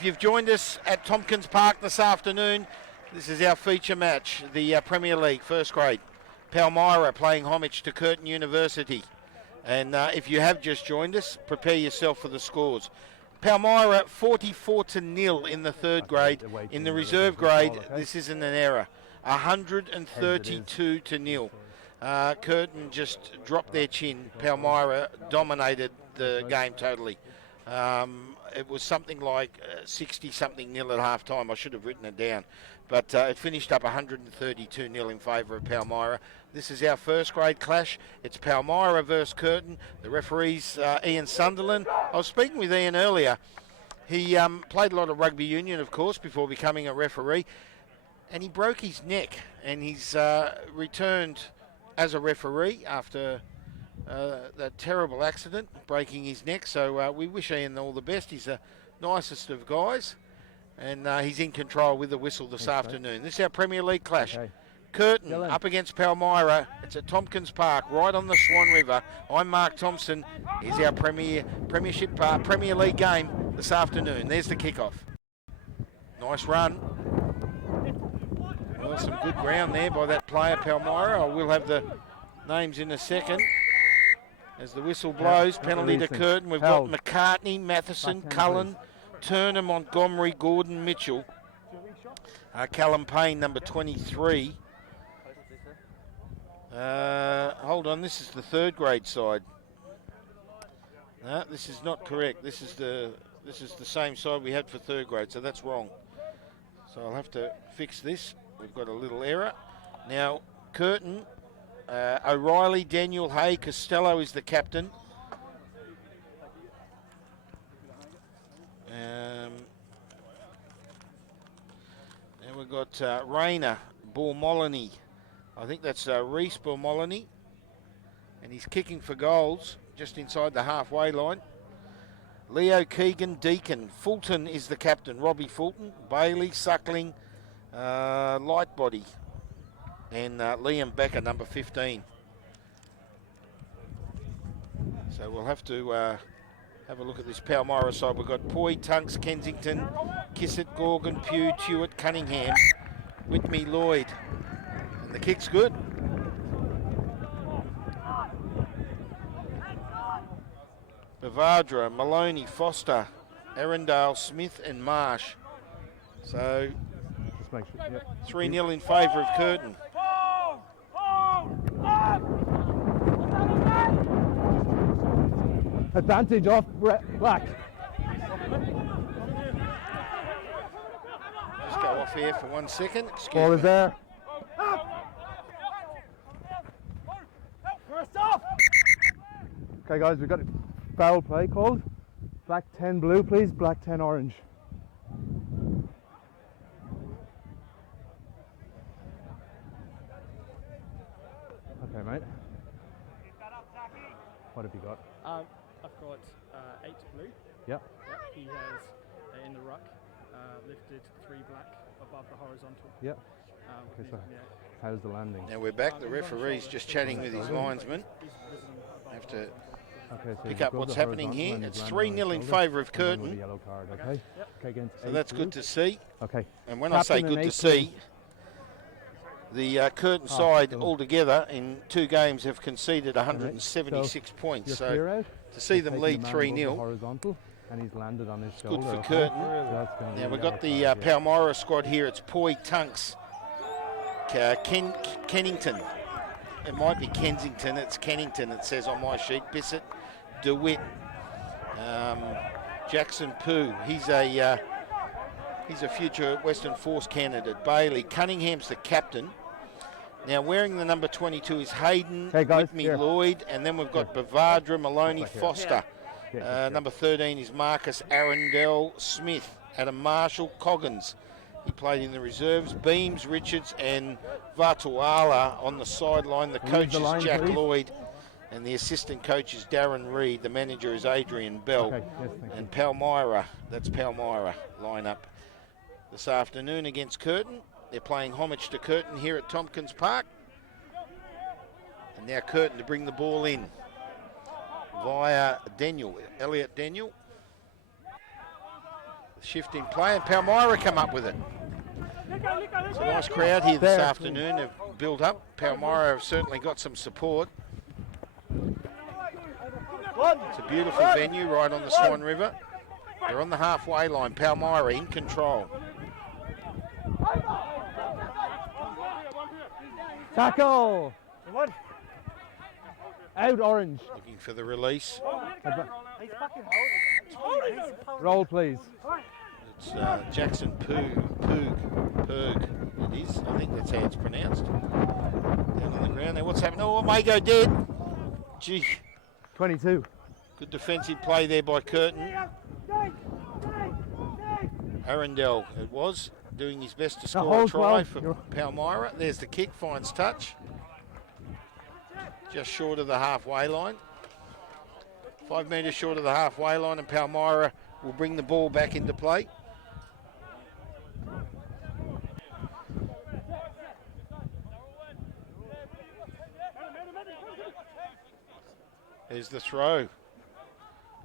If you've joined us at Tompkins Park this afternoon, this is our feature match, the Premier League, first grade. Palmyra playing homage to Curtin University. And if you have just joined us, prepare yourself for the scores. Palmyra 44-0 in the third grade. In the reserve grade, this isn't an error. 132-0. Curtin just dropped their chin. Palmyra dominated the game totally. It was something like 60-something nil at half time. I should have written it down. But it finished up 132-0 in favour of Palmyra. This is our first grade clash. It's Palmyra versus Curtin. The referee's Ian Sunderland. I was speaking with Ian earlier. He played a lot of rugby union, of course, before becoming a referee. And he broke his neck. And he's returned as a referee after that terrible accident, breaking his neck. So we wish Ian all the best. He's the nicest of guys. And he's in control with the whistle this afternoon. This is our Premier League clash. Okay. Curtin up against Palmyra. It's at Tompkins Park, right on the Swan River. I'm Mark Thompson. Here's our Premier League game this afternoon. There's the kickoff. Nice run. Well, some good ground there by that player, Palmyra. I will have the names in a second. As the whistle blows, penalty to Curtin. We've got McCartney, Matheson, Cullen, Turner, Montgomery, Gordon, Mitchell. Callum Payne, number 23. Hold on, this is the third grade side. No, this is not correct. This is the same side we had for third grade, so that's wrong. So I'll have to fix this. We've got a little error. Now, Curtin, O'Reilly, Daniel, Hay, Costello is the captain. Now we've got Rayner, Bormolany. I think that's Reese Bormolany. And he's kicking for goals just inside the halfway line. Leo Keegan, Deacon. Fulton is the captain, Robbie Fulton. Bailey, Suckling, Lightbody. And Liam Becker, number 15. So we'll have to have a look at this Palmyra side. We've got Poi, Tunks, Kensington, Kissett, Gorgon, Pugh, Tuart, Cunningham, Whitney, Lloyd. And the kick's good. Bavardra, Maloney, Foster, Arundale, Smith and Marsh. So 3-0 in favour of Curtin. Advantage off Black. Just go off here for 1 second. Ball is there. Okay guys, we've got a foul play called. Black 10 blue please, black 10 orange. Okay mate. What have you got? I've got 8 blue. Yep. He has in the ruck lifted 3 black above the horizontal. Yep. Okay, so how's the landing? Now we're back. The referee's just chatting with his linesman. Have to pick up what's happening here. It's 3-0 in favour of Curtin. Yellow card, okay? Okay, so that's good to see. Okay. And when I say good to see, the Curtin side altogether in 2 games have conceded 176 points. So to see them lead 3-0, and he's landed on his good for Curtin. Now we've got the Palmyra squad here. It's Poi, Tunks, Kennington. It might be Kensington. It's Kennington. It says on my sheet. Bissett, DeWitt, Jackson Pooh. He's a future Western Force candidate. Bailey Cunningham's the captain. Now wearing the number 22 is Hayden, Whitney, Lloyd, and then we've got Bavardra, Maloney, Foster. Number 13 is Marcus Arundel Smith. Adam Marshall, Coggins. He played in the reserves. Beams, Richards, and Vatuala on the sideline. The coach is Jack Lloyd, and the assistant coach is Darren Reed. The manager is Adrian Bell. And Palmyra, that's Palmyra lineup this afternoon against Curtin. They're playing homage to Curtin here at Tompkins Park. And now Curtin to bring the ball in via Elliot Daniel. Shift in play, and Palmyra come up with it. It's a nice crowd here this afternoon. They've built up. Palmyra have certainly got some support. It's a beautiful venue right on the Swan River. They're on the halfway line. Palmyra in control. Tackle! Out orange. Looking for the release. Roll, please. It's Jackson Perg. It is. I think that's how it's pronounced. Down on the ground there. What's happening? Oh, it may go dead. Gee. 22. Good defensive play there by Curtin. Arundel, it was, doing his best to score a try for Palmyra. There's the kick, finds touch. Just short of the halfway line. 5 metres short of the halfway line, and Palmyra will bring the ball back into play. There's the throw.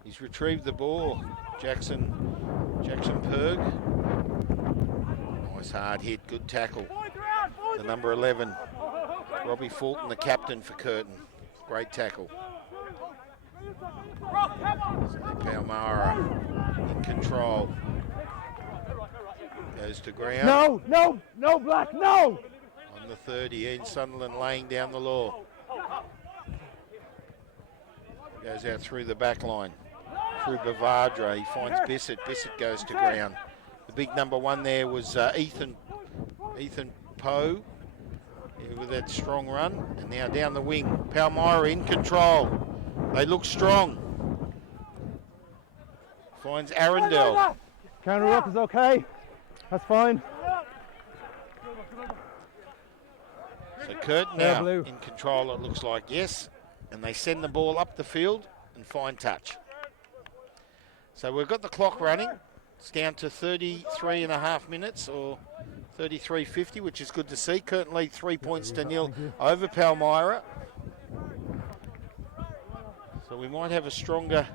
He's retrieved the ball. Jackson Perg. Nice hard hit, good tackle. The number 11, Robbie Fulton, the captain for Curtin. Great tackle. So Palmyra in control. Goes to ground. No, Black, no! On the 30, Ian Sunderland laying down the law. Goes out through the back line. Through Bavardra, he finds Bissett. Bissett goes to ground. The big number 1 there was Ethan Poe with that strong run. And now down the wing, Palmyra in control. They look strong. Finds Arundel. Counter ruck is okay. That's fine. So Curtin now in control, it looks like, yes. And they send the ball up the field and find touch. So we've got the clock running. It's down to 33 and a half minutes, or 33.50, which is good to see. Curtin lead 3 points to nil over Palmyra. So we might have a stronger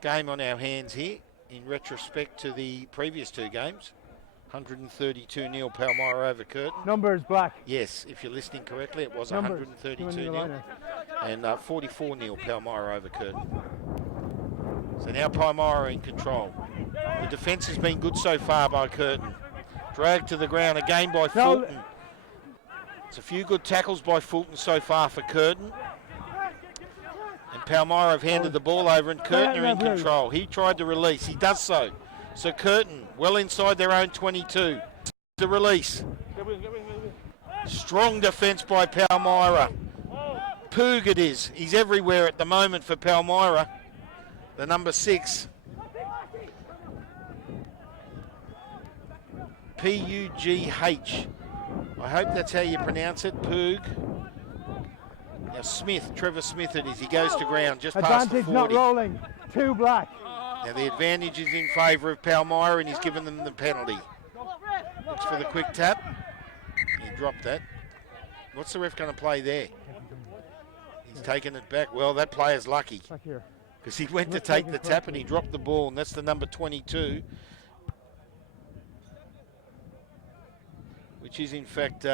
game on our hands here in retrospect to the previous 2 games. 132-0 Palmyra over Curtin. Numbers, Black. Yes, if you're listening correctly, it was 132-0. And 44-0 Palmyra over Curtin. So now Palmyra in control. The defence has been good so far by Curtin. Dragged to the ground again by Fulton. It's a few good tackles by Fulton so far for Curtin. And Palmyra have handed the ball over, and Curtin are in control. He tried to release. He does so. So Curtin, well inside their own 22. The release. Strong defence by Palmyra. Poog it is. He's everywhere at the moment for Palmyra. The number 6. P-U-G-H. I hope that's how you pronounce it, Poog. Now Smith, Trevor Smith it is. He goes to ground just past the 40. Advantage not rolling. 2 Black. Now the advantage is in favour of Palmyra, and he's given them the penalty. Looks for the quick tap. He dropped that. What's the ref going to play there? He's taken it back. Well, that player's lucky. Back here. Because he went to take the tap and he dropped the ball, and that's the number 22. Which is in fact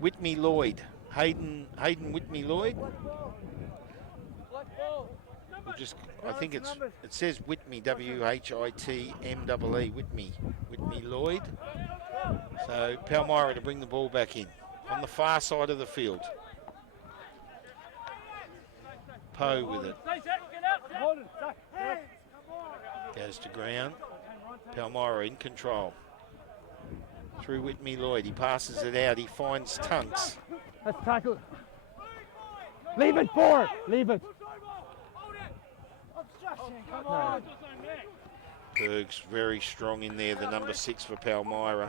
Whitney Lloyd. Hayden Whitney Lloyd. I think it says Whitney, W-H-I-T-M-E-E, Whitney Lloyd. So Palmyra to bring the ball back in on the far side of the field. Poe with it. Goes to ground. Palmyra in control. Through Whitney Lloyd. He passes it out. He finds Tunks. Let's tackle. Leave it, 4. Leave it. Berg's very strong in there, the number 6 for Palmyra.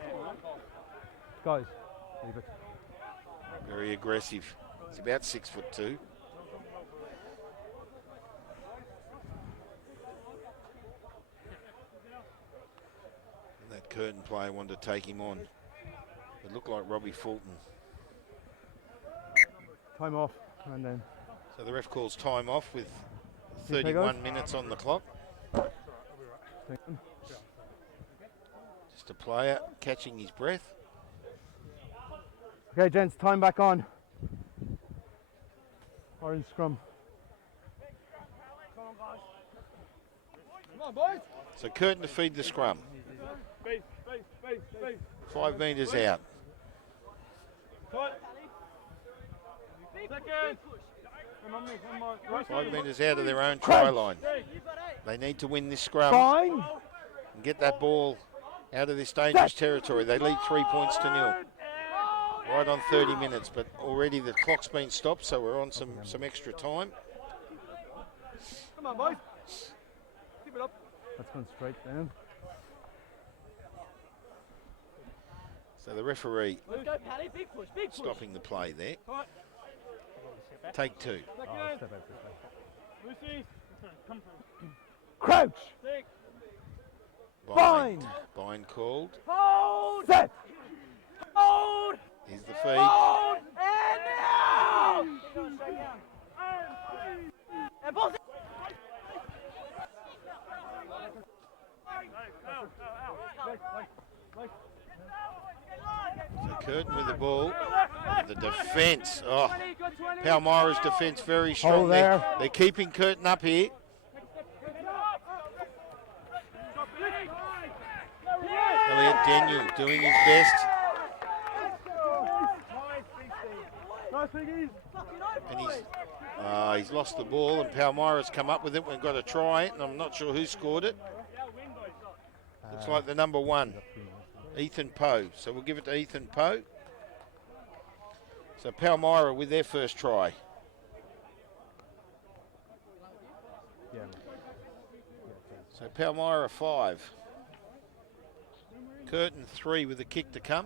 Guys, leave it. Very aggressive. He's about 6'2". And that Curtin player wanted to take him on. It looked like Robbie Fulton. Time off, and then. So the ref calls time off with 31 minutes on the clock. Just a player catching his breath. Okay, gents, time back on. Orange scrum. Come on, boys. So Curtin to feed the scrum. 5 metres out. 5 metres out of their own try line. They need to win this scrum Fine. and get that ball out of this dangerous territory. They lead 3 points to 0. Right on 30 minutes, but already the clock's been stopped, so we're on some extra time. Come on, boys. Keep it up. That's gone straight down. So the referee Let's go, Paddy. Big push, big push. stopping the play there. Right. Take 2. Back Oh, in. step out this way. Lucy. Come through. Crouch. Six. Bind. Bind called. Hold. Set. Hold. Here's the feed. Hold. And now. Straight down. And balls. So Curtin with the ball. The defence. Oh, Palmyra's defence very strong. Hold there. They're keeping Curtin up here. Elliot Daniel doing his best. And he's lost the ball, and Palmyra's come up with it. We've got to try it, and I'm not sure who scored it. Looks like the number 1, Ethan Poe. So we'll give it to Ethan Poe. So Palmyra with their first try. Yeah. So Palmyra 5. Curtin 3 with a kick to come.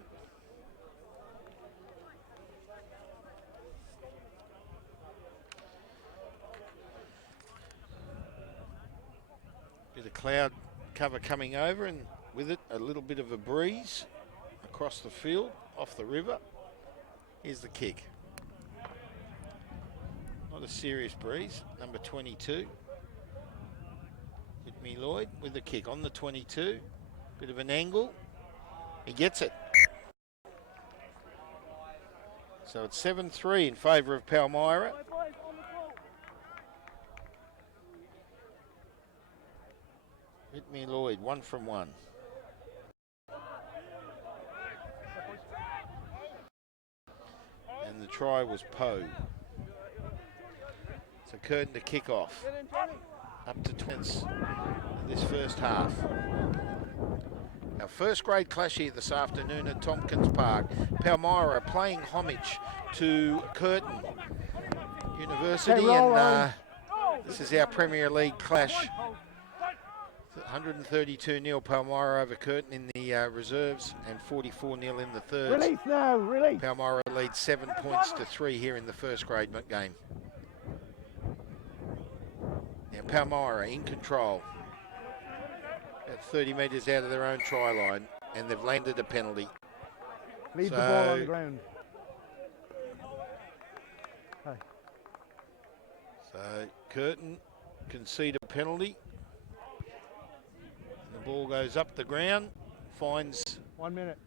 Bit of cloud cover coming over, and with it a little bit of a breeze across the field, off the river. Here's the kick. Not a serious breeze. Number 22. Hit me Lloyd with the kick on the 22. Bit of an angle. He gets it. So it's 7-3 in favour of Palmyra. Hit me Lloyd, 1 from 1. And the try was Poe. So Curtin to kick off. Up to 20 in this first half. Our first grade clash here this afternoon at Tompkins Park. Palmyra playing homage to Curtin University, and this is our Premier League clash. 132-0 Palmyra over Curtin in the reserves, and 44-0 in the thirds. Release now, release. Palmyra leads 7 points to 3 here in the first grade game. Now Palmyra in control. At 30 metres out of their own try line, and they've landed a penalty. Leave the ball on the ground. Hey. So Curtin concede a penalty. And the ball goes up the ground, finds 1 minute.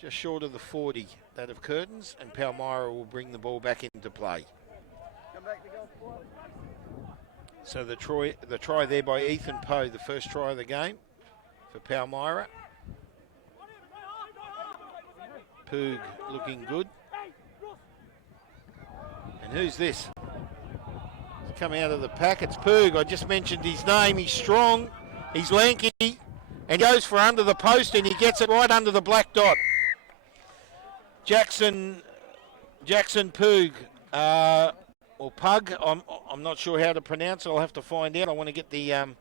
just short of the 40, that of Curtin's, and Palmyra will bring the ball back into play. So the try there by Ethan Poe, the first try of the game for Palmyra. Poog looking good. And who's this? He's coming out of the pack. It's Poog. I just mentioned his name. He's strong, he's lanky, and goes for under the post, and he gets it right under the black dot. Jackson Poog. Or Pug, I'm not sure how to pronounce it. I'll have to find out. I want to get the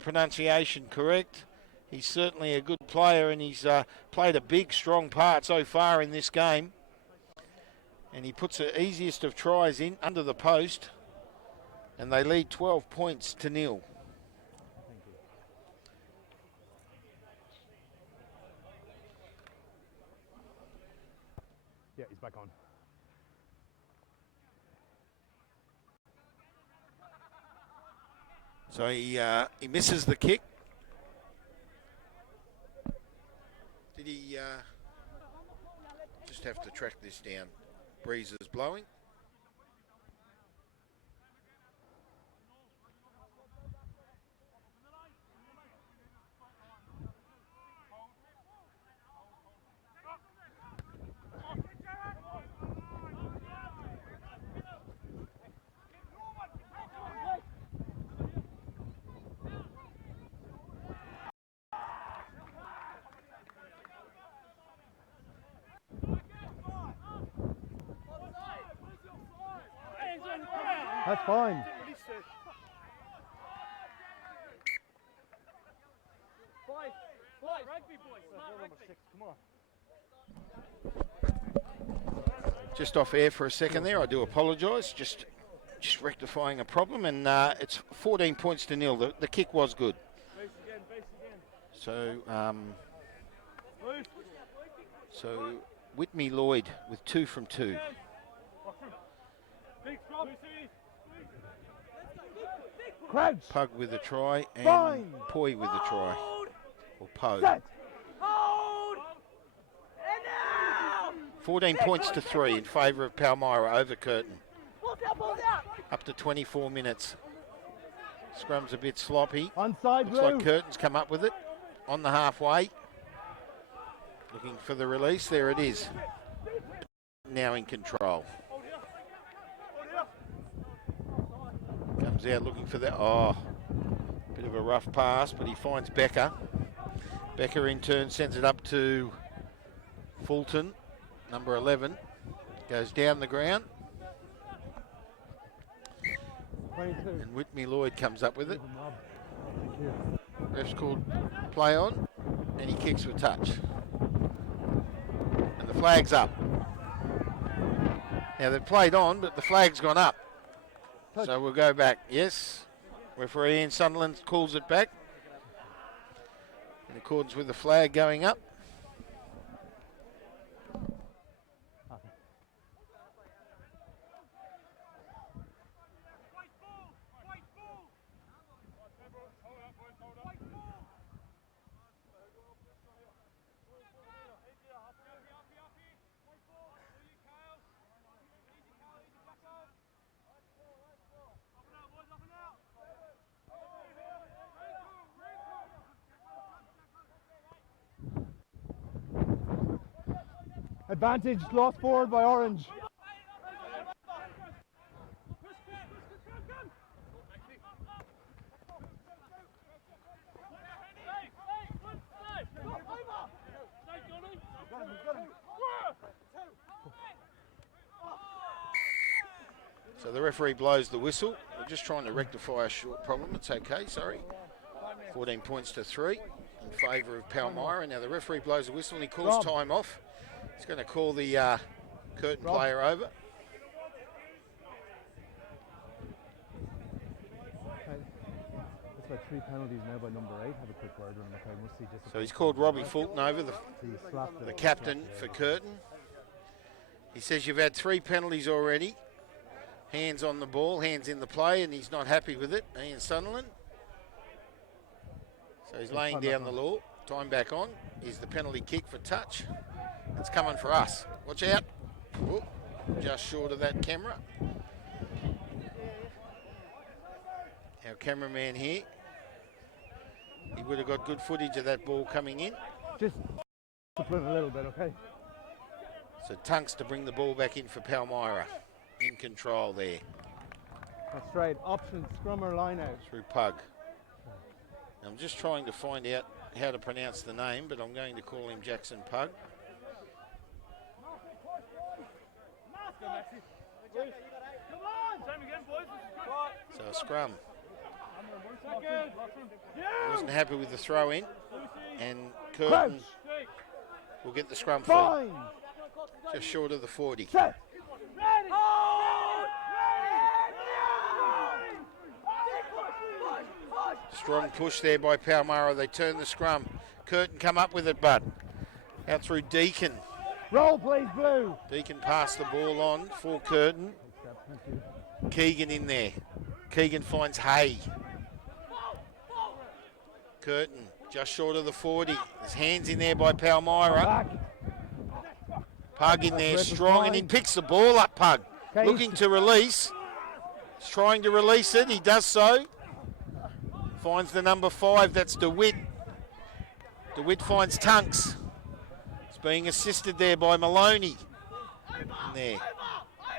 pronunciation correct. He's certainly a good player, and he's played a big, strong part so far in this game. And he puts the easiest of tries in under the post, and they lead 12 points to 0. Yeah, he's back on. So he misses the kick. Did he just have to track this down? Breeze is blowing. That's fine. Just off air for a second there. I do apologise. Just rectifying a problem, and it's 14 points to nil. The kick was good. So Whitney Lloyd with 2 from 2. Crouch. Pug with a try and Fine. Poi with a try. Or Poe. Set. 14 points to 3 in favour of Palmyra over Curtin. Up to 24 minutes. Scrum's a bit sloppy. Onside Looks blue. like Curtin's come up with it on the halfway. Looking for the release. There it is. Now in control. Comes out looking for that. Oh, bit of a rough pass, but he finds Becker. Becker in turn sends it up to Fulton, number 11. Goes down the ground. 22. And Whitney Lloyd comes up with it. Thank you. Ref's called play on, and he kicks for touch. And the flag's up. Now they've played on, but the flag's gone up. Touch. So we'll go back. Yes. Referee Ian Sunderland calls it back. In accordance with the flag going up. Advantage lost forward by Orange. So the referee blows the whistle. We're just trying to rectify a short problem. It's okay, sorry. 14 points to 3 in favour of Palmyra. Now the referee blows the whistle and he calls time off. He's going to call the Curtin player over. That's about 3 penalties now by number 8. Have a quick word with him. Okay, must see just. So he's called Robbie Fulton over, So you slapped the it. captain for Curtin. He says you've had 3 penalties already. Hands on the ball, hands in the play, and he's not happy with it, Ian Sunderland. So he's laying down the law. Time back on. Here's the penalty kick for touch. It's coming for us. Watch out. Whoop. Just short of that camera. Our cameraman here. He would have got good footage of that ball coming in. Just discipline a little bit, okay? So Tunks to bring the ball back in for Palmyra. In control there. That's right. Option scrum or line out. Through Pug. I'm just trying to find out how to pronounce the name, but I'm going to call him Jackson Pug. So a scrum. Wasn't happy with the throw in, and Curtin will get the scrum flag. Just short of the 40. Set. Strong push there by Palmyra. They turn the scrum. Curtin come up with it, bud. Out through Deacon. Roll, please, blue. Deacon passed the ball on for Curtin. Keegan in there. Keegan finds Hay. Curtin just short of the 40. His hands in there by Palmyra. Back. Pug in there Ref is strong, and he fine. picks the ball up, Pug. Okay, Looking to release. He's trying to release it. He does so. Finds the number 5. That's DeWitt. DeWitt finds Tunks. It's being assisted there by Maloney. In there.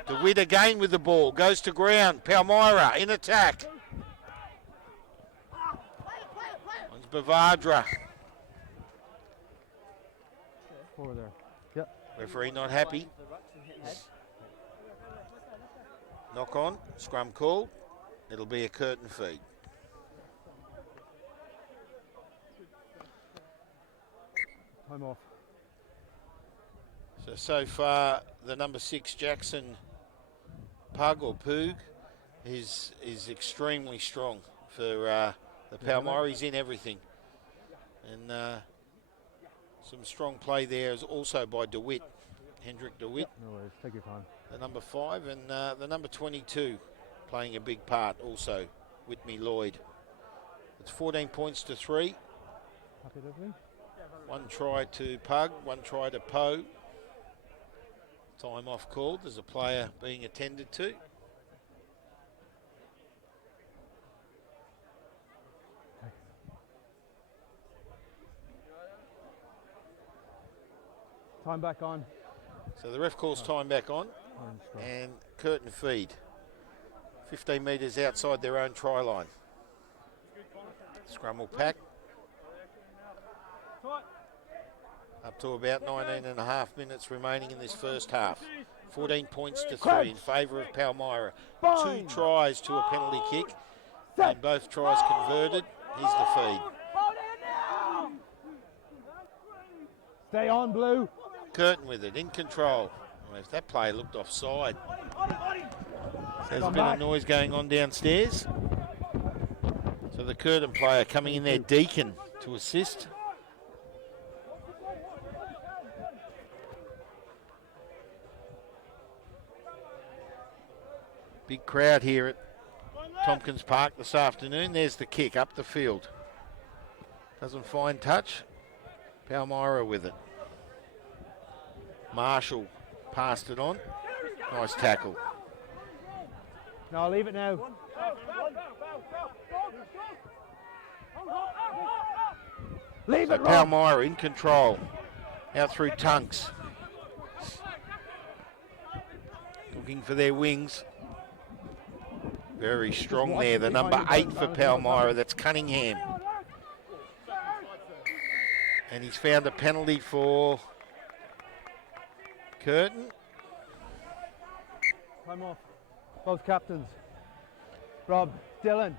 DeWitt again with the ball. Goes to ground. Palmyra in attack. Finds Bavadra. Over there. Yep. Referee not happy. Knock on. Scrum called. It'll be a Curtin feed. Time off. So far, the number 6 Jackson Pug or Poog is extremely strong for the Palmyra. He's in everything, and some strong play there is also by DeWitt, Hendrik DeWitt, No worries. Take your time. the number 5, and the number 22 playing a big part also, Whitney Lloyd. It's 14 points to 3. Happy with me? 1 try to Pug, 1 try to Poe. Time off called. There's a player being attended to. Time back on. So the ref calls time back on, And scrum. and Curtin feed. 15 metres outside their own try line. Scrum will pack. Up to about 19 and a half minutes remaining in this first half. 14 points to 3 in favour of Palmyra. 2 tries to a penalty kick, and both tries converted. Here's the feed. Stay on, Blue. Curtin with it, in control. Well, if that play looked offside. There's a Come bit of back. noise going on downstairs. So the Curtin player coming in there, Deacon, to assist. Big crowd here at Tompkins Park this afternoon. There's the kick up the field. Doesn't find touch. Palmyra with it. Marshall passed it on. Nice tackle. No, I'll leave it now. Leave So it, Rob. Palmyra in control. Out through Tunks. Looking for their wings. Very strong there. The number 8 for Palmyra. That's Cunningham. And he's found a penalty for Curtin. Time off. Both captains. Rob, Dylan.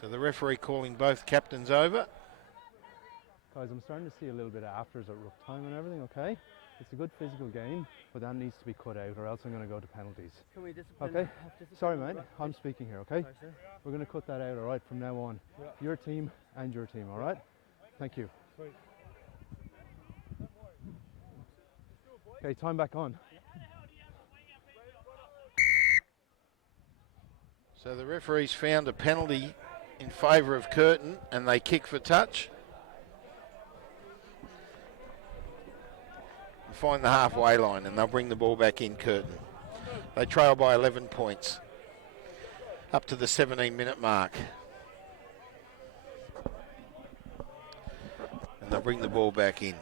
So the referee calling both captains over. Guys, I'm starting to see a little bit of afters at rough time and everything, okay? It's a good physical game, but that needs to be cut out or else I'm going to go to penalties. Can we discipline? Okay? have discipline Sorry, as mate. well? I'm speaking here, okay? Sorry, sir. We're going to cut that out, all right, from now on. Your team and your team, all right? Thank you. Okay, time back on. So the referees found a penalty in favour of Curtin, and they kick for touch. And find the halfway line, and they'll bring the ball back in, Curtin. They trail by 11 points, up to the 17-minute mark. And they'll bring the ball back in.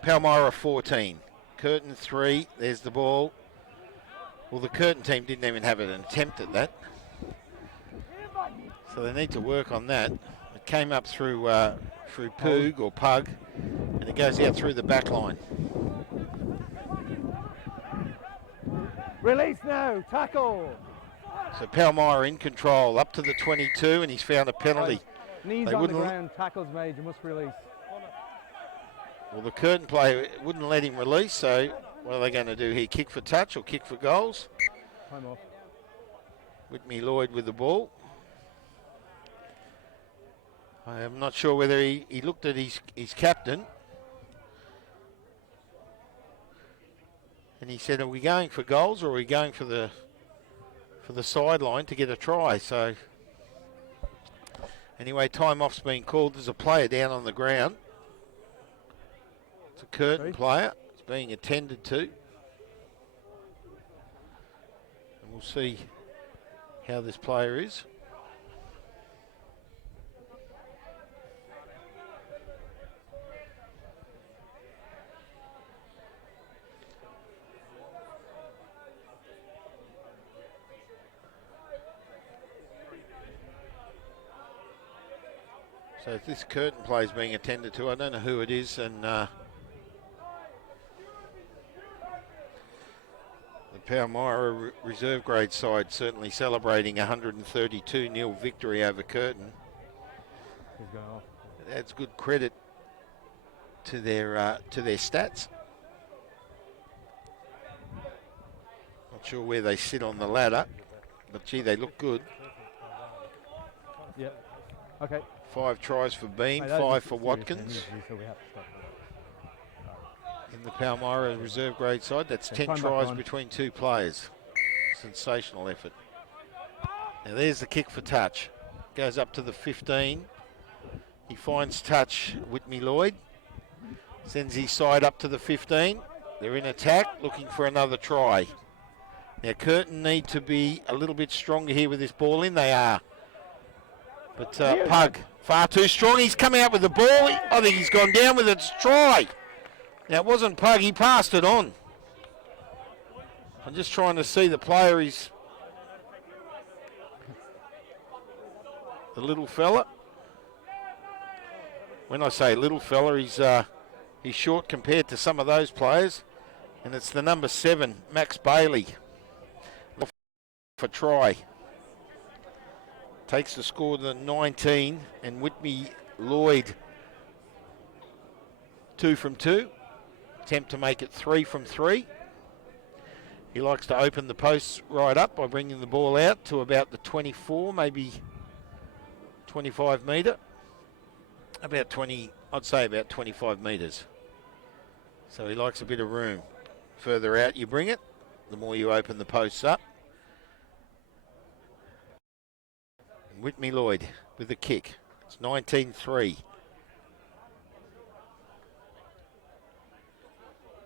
Palmyra 14, Curtin 3, there's the ball. Well, the Curtin team didn't even have an attempt at that. So they need to work on that. It came up through Poog or Pug, and it goes out through the back line. Release now, tackle. So Palmyra in control, up to the 22, and he's found a penalty. Knees They on the wouldn't- ground, tackles made, you must release. Well, the Curtin player wouldn't let him release, so what are they going to do here? Kick for touch or kick for goals? Time off. Whitney Lloyd with the ball. I'm not sure whether he looked at his captain and he said, are we going for goals or are we going for the for the sideline to get a try. So anyway, time off's been called. There's a player down on the ground. It's a Curtin player. It's being attended to. And we'll see how this player is. So if this Curtin play is being attended to, I don't know who it is, and the Palmyra reserve grade side certainly celebrating a 132-0 victory over Curtin. He's going off. That's good credit to their stats. Not sure where they sit on the ladder, but gee, they look good. Yeah. Okay. 5 tries for Bean, Mate, 5 for Watkins. So we have to stop In the Palmyra reserve grade side, that's 10 tries between 2 players. Sensational effort. Now there's the kick for touch. Goes up to the 15. He finds touch, Whitney Lloyd. Sends his side up to the 15. They're in attack, looking for another try. Now Curtin need to be a little bit stronger here with this ball in. They are. But Pug, far too strong. He's coming out with the ball. I think he's gone down with it. It's try. Now, it wasn't Pug. He passed it on. I'm just trying to see the player. He's the little fella. When I say little fella, he's short compared to some of those players. And it's the number 7, Max Bailey, for try. Takes the score to 19, and Whitney Lloyd 2 from 2. Attempt to make it 3 from 3. He likes to open the posts right up by bringing the ball out to about the 24, maybe 25 metre. About 20, I'd say about 25 metres. So he likes a bit of room. Further out you bring it, the more you open the posts up. Whitney Lloyd with the kick. It's 19-3.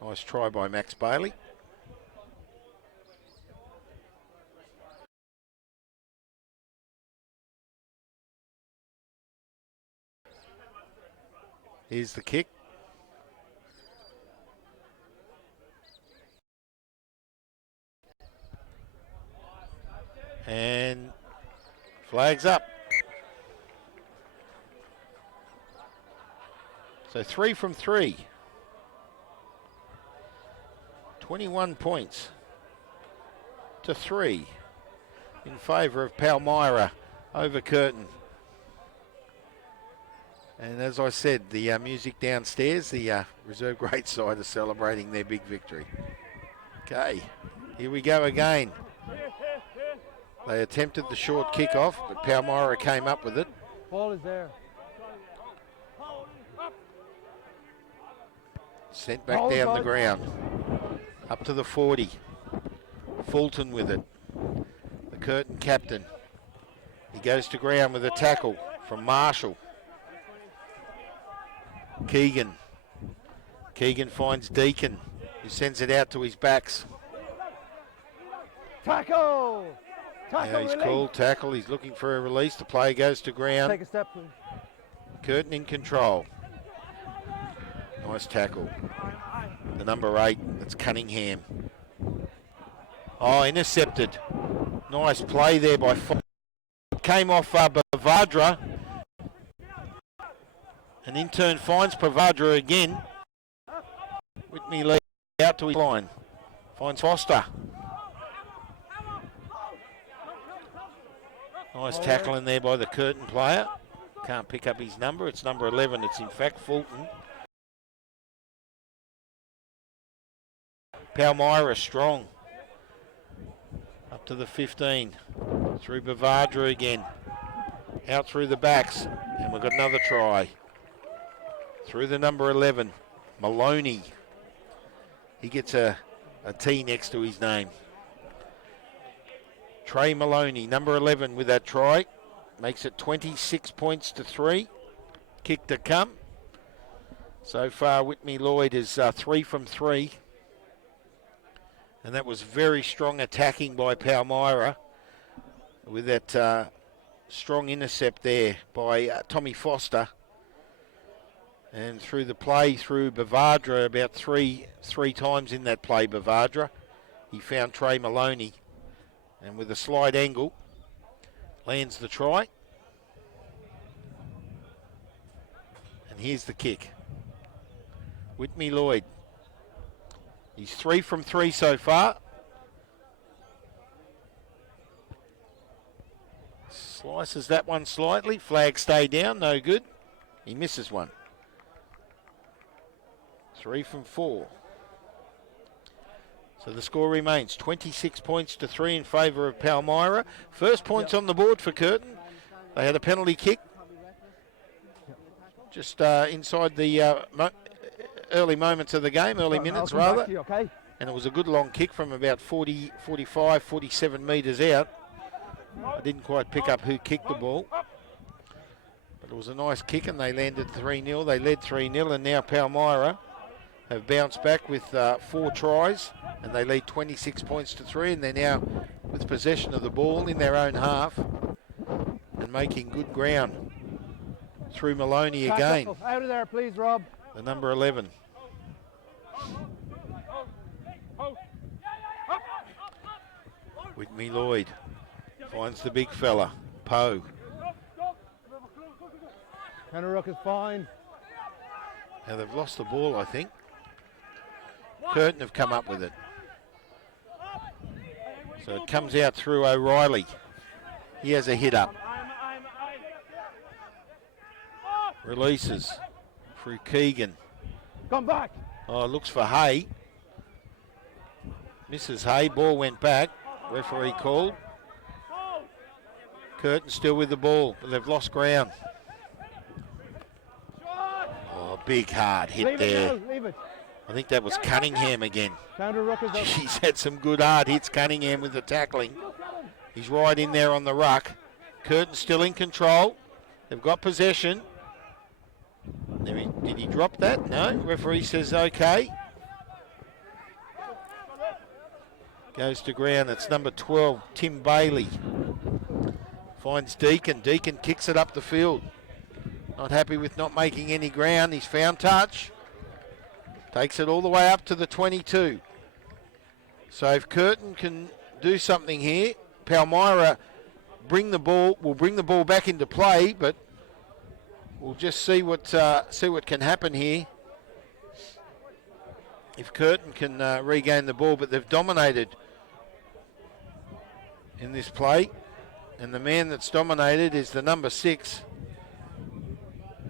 Nice try by Max Bailey. Here's the kick. And flags up. So 3 from 3. 21 points to 3 in favour of Palmyra over Curtin. And as I said, the music downstairs, the reserve grade side are celebrating their big victory. Okay, here we go again. They attempted the short kick-off, but Palmyra came up with it. Ball is there. Sent back down the ground. Up to the 40. Fulton with it. The Curtin captain. He goes to ground with a tackle from Marshall. Keegan. Keegan finds Deacon, who sends it out to his backs. Tackle! Now he's called tackle. He's looking for a release. The player goes to ground. Take a step, please. Curtin in control. Nice tackle. The number 8, that's Cunningham. Oh, intercepted. Nice play there by Fox. Came off Bavadra. And in turn finds Bavadra again. Whitney Lee out to his line. Finds Foster. Nice tackle in there by the Curtin player. Can't pick up his number. It's number 11. It's in fact Fulton. Palmyra strong. Up to the 15. Through Bavadra again. Out through the backs. And we've got another try. Through the number 11. Maloney. He gets a T next to his name. Trey Maloney, number 11, with that try. Makes it 26 points to 3. Kick to come. So far, Whitney Lloyd is 3 from 3. And that was very strong attacking by Palmyra with that strong intercept there by Tommy Foster. And through the play through Bavadra, about three times in that play, Bavadra, he found Trey Maloney. And with a slight angle, lands the try. And here's the kick. Whitney Lloyd. He's 3 from 3 so far. Slices that one slightly. Flag stay down, no good. He misses one. 3 from 4. So the score remains 26 points to 3 in favour of Palmyra. First points on the board for Curtin. They had a penalty kick just inside the early moments of the game, early minutes rather. Okay. And it was a good long kick from about 40, 45, 47 metres out. I didn't quite pick up who kicked the ball. But it was a nice kick and they landed 3-0. They led 3-0 and now Palmyra have bounced back with 4 tries and they lead 26 points to 3 and they're now with possession of the ball in their own half and making good ground through Maloney again. Out of there, please, Rob. The number 11. Whitney Lloyd finds the big fella, Poe. Pennerook is fine. Now they've lost the ball, I think. Curtin have come up with it. So it comes out through O'Reilly. He has a hit up. Releases through Keegan. Come back. Oh, looks for Hay. Misses Hay. Ball went back. Referee called. Curtin still with the ball, but they've lost ground. Oh, big hard hit there. Leave it. I think that was Cunningham again. Counter-ruck is up. He's had some good hard hits, Cunningham, with the tackling. He's right in there on the ruck. Curtin still in control. They've got possession. Did he drop that? No. Referee says okay. Goes to ground. It's number 12, Tim Bailey. Finds Deacon. Deacon kicks it up the field. Not happy with not making any ground. He's found touch. Takes it all the way up to the 22. So if Curtin can do something here, Palmyra will bring the ball back into play, but we'll just see what can happen here. If Curtin can regain the ball, but they've dominated in this play, and the man that's dominated is the number 6,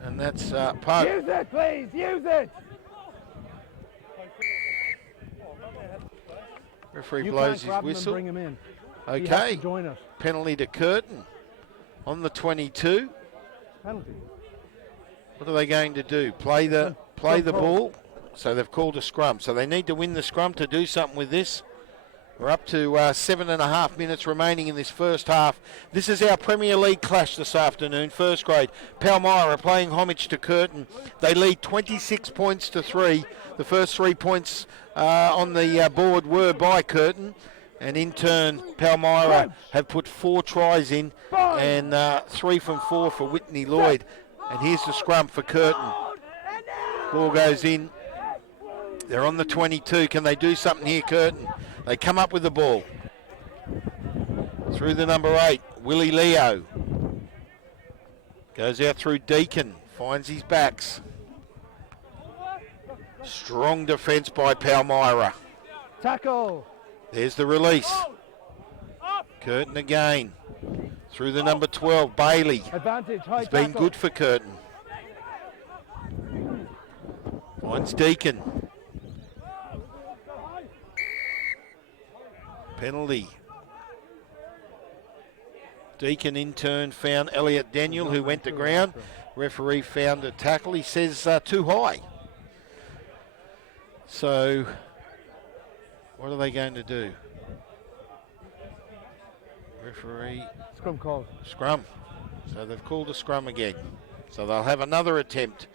and that's Poe. Use it, please. Use it. Referee You blows can't his grab him and whistle. bring him in. He has Okay, to join us. penalty to Curtin on the 22. Penalty. What are they going to do? Play the ball? So they've called a scrum. So they need to win the scrum to do something with this. We're up to 7.5 minutes remaining in this first half. This is our Premier League clash this afternoon, first grade. Palmyra playing homage to Curtin. They lead 26 points to 3. The first 3 points on the board were by Curtin. And in turn, Palmyra have put 4 tries in and 3 from 4 for Whitney Lloyd. And here's the scrum for Curtin. Ball goes in. They're on the 22. Can they do something here, Curtin? They come up with the ball. Through the number 8, Willie Leo. Goes out through Deacon. Finds his backs. Strong defence by Palmyra. Tackle. There's the release. Curtin again. Through the number 12, Bailey. Advantage. High It's been tackle. good for Curtin. Finds Deacon. Penalty. Deacon in turn found Elliot Daniel, who went to ground. Referee found a tackle. He says too high. So what are they going to do? Referee. Scrum call. Scrum. So they've called a scrum again. So they'll have another attempt,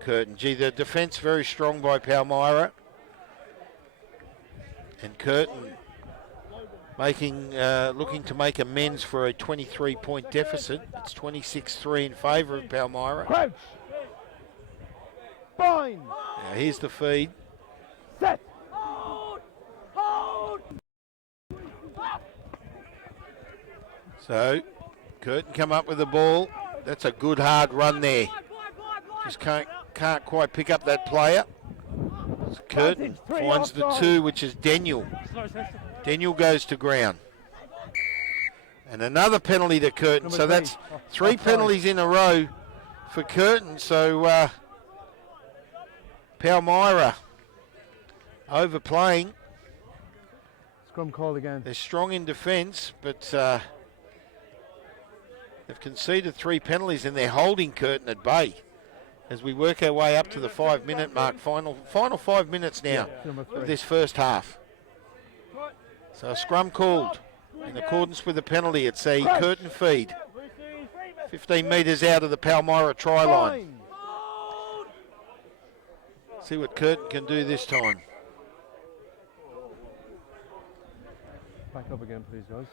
Curtin. Gee, the defence very strong by Palmyra. And Curtin looking to make amends for a 23-point deficit. It's 26-3 in favour of Palmyra. Crouch. Bind. Now here's the feed. Set. So Curtin come up with the ball. That's a good hard run there. Just can't quite pick up that player. So Curtin finds the 2, which is Daniel. Daniel goes to ground. And another penalty to Curtin. So that's 3 penalties in a row for Curtin. So Palmyra overplaying. Scrum called again. They're strong in defence, but they've conceded 3 penalties and they're holding Curtin at bay as we work our way up to the 5-minute mark. Final 5 minutes now of this first half. So a scrum called in accordance with the penalty. It's a Curtin feed. 15 metres out of the Palmyra try line. See what Curtin can do this time. Back up again, please, guys.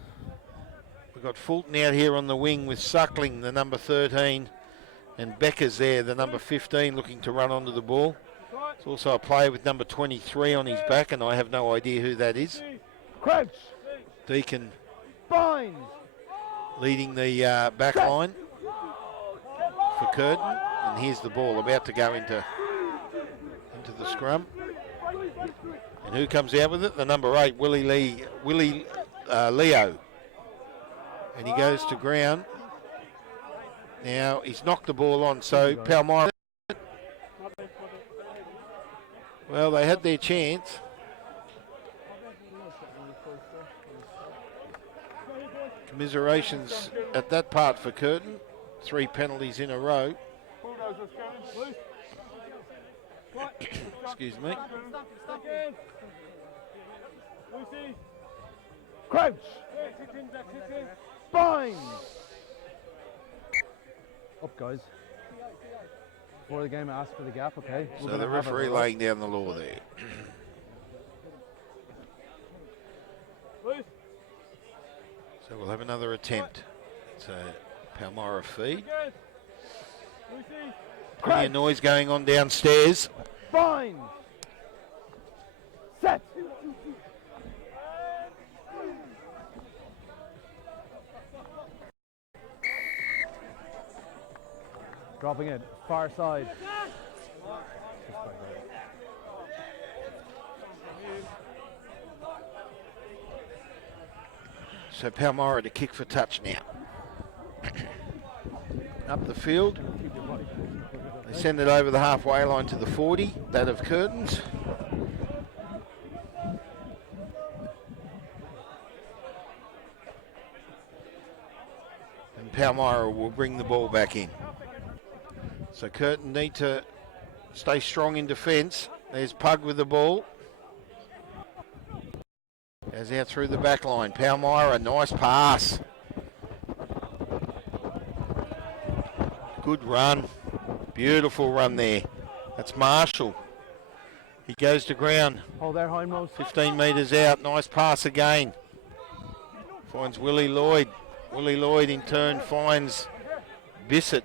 We've got Fulton out here on the wing with Suckling, the number 13, and Becker's there, the number 15, looking to run onto the ball. There's also a player with number 23 on his back, and I have no idea who that is. Crouch. Deacon Bind. leading the back line for Curtin, and here's the ball about to go into the scrum. And who comes out with it? The number 8, Leo. And he goes to ground. Now he's knocked the ball on, so Palmyra. Well, they had their chance. Commiserations at that part for Curtin. 3 penalties in a row. Excuse me. Crouch. Bind. Up, guys. Before the game, I asked for the gap, okay? So the referee laying down the law there. So we'll have another attempt. It's a Palmyra feed. Plenty of noise going on downstairs. Bind. Set. Dropping it, far side. So Palmyra to kick for touch now. Up the field. They send it over the halfway line to the 40, that of Curtin's. And Palmyra will bring the ball back in. So Curtin need to stay strong in defence. There's Pug with the ball. Goes out through the back line. Palmyra, nice pass. Good run. Beautiful run there. That's Marshall. He goes to ground. Hold there, hindmost. 15 metres out. Nice pass again. Finds Willie Lloyd. Willie Lloyd in turn finds Bissett.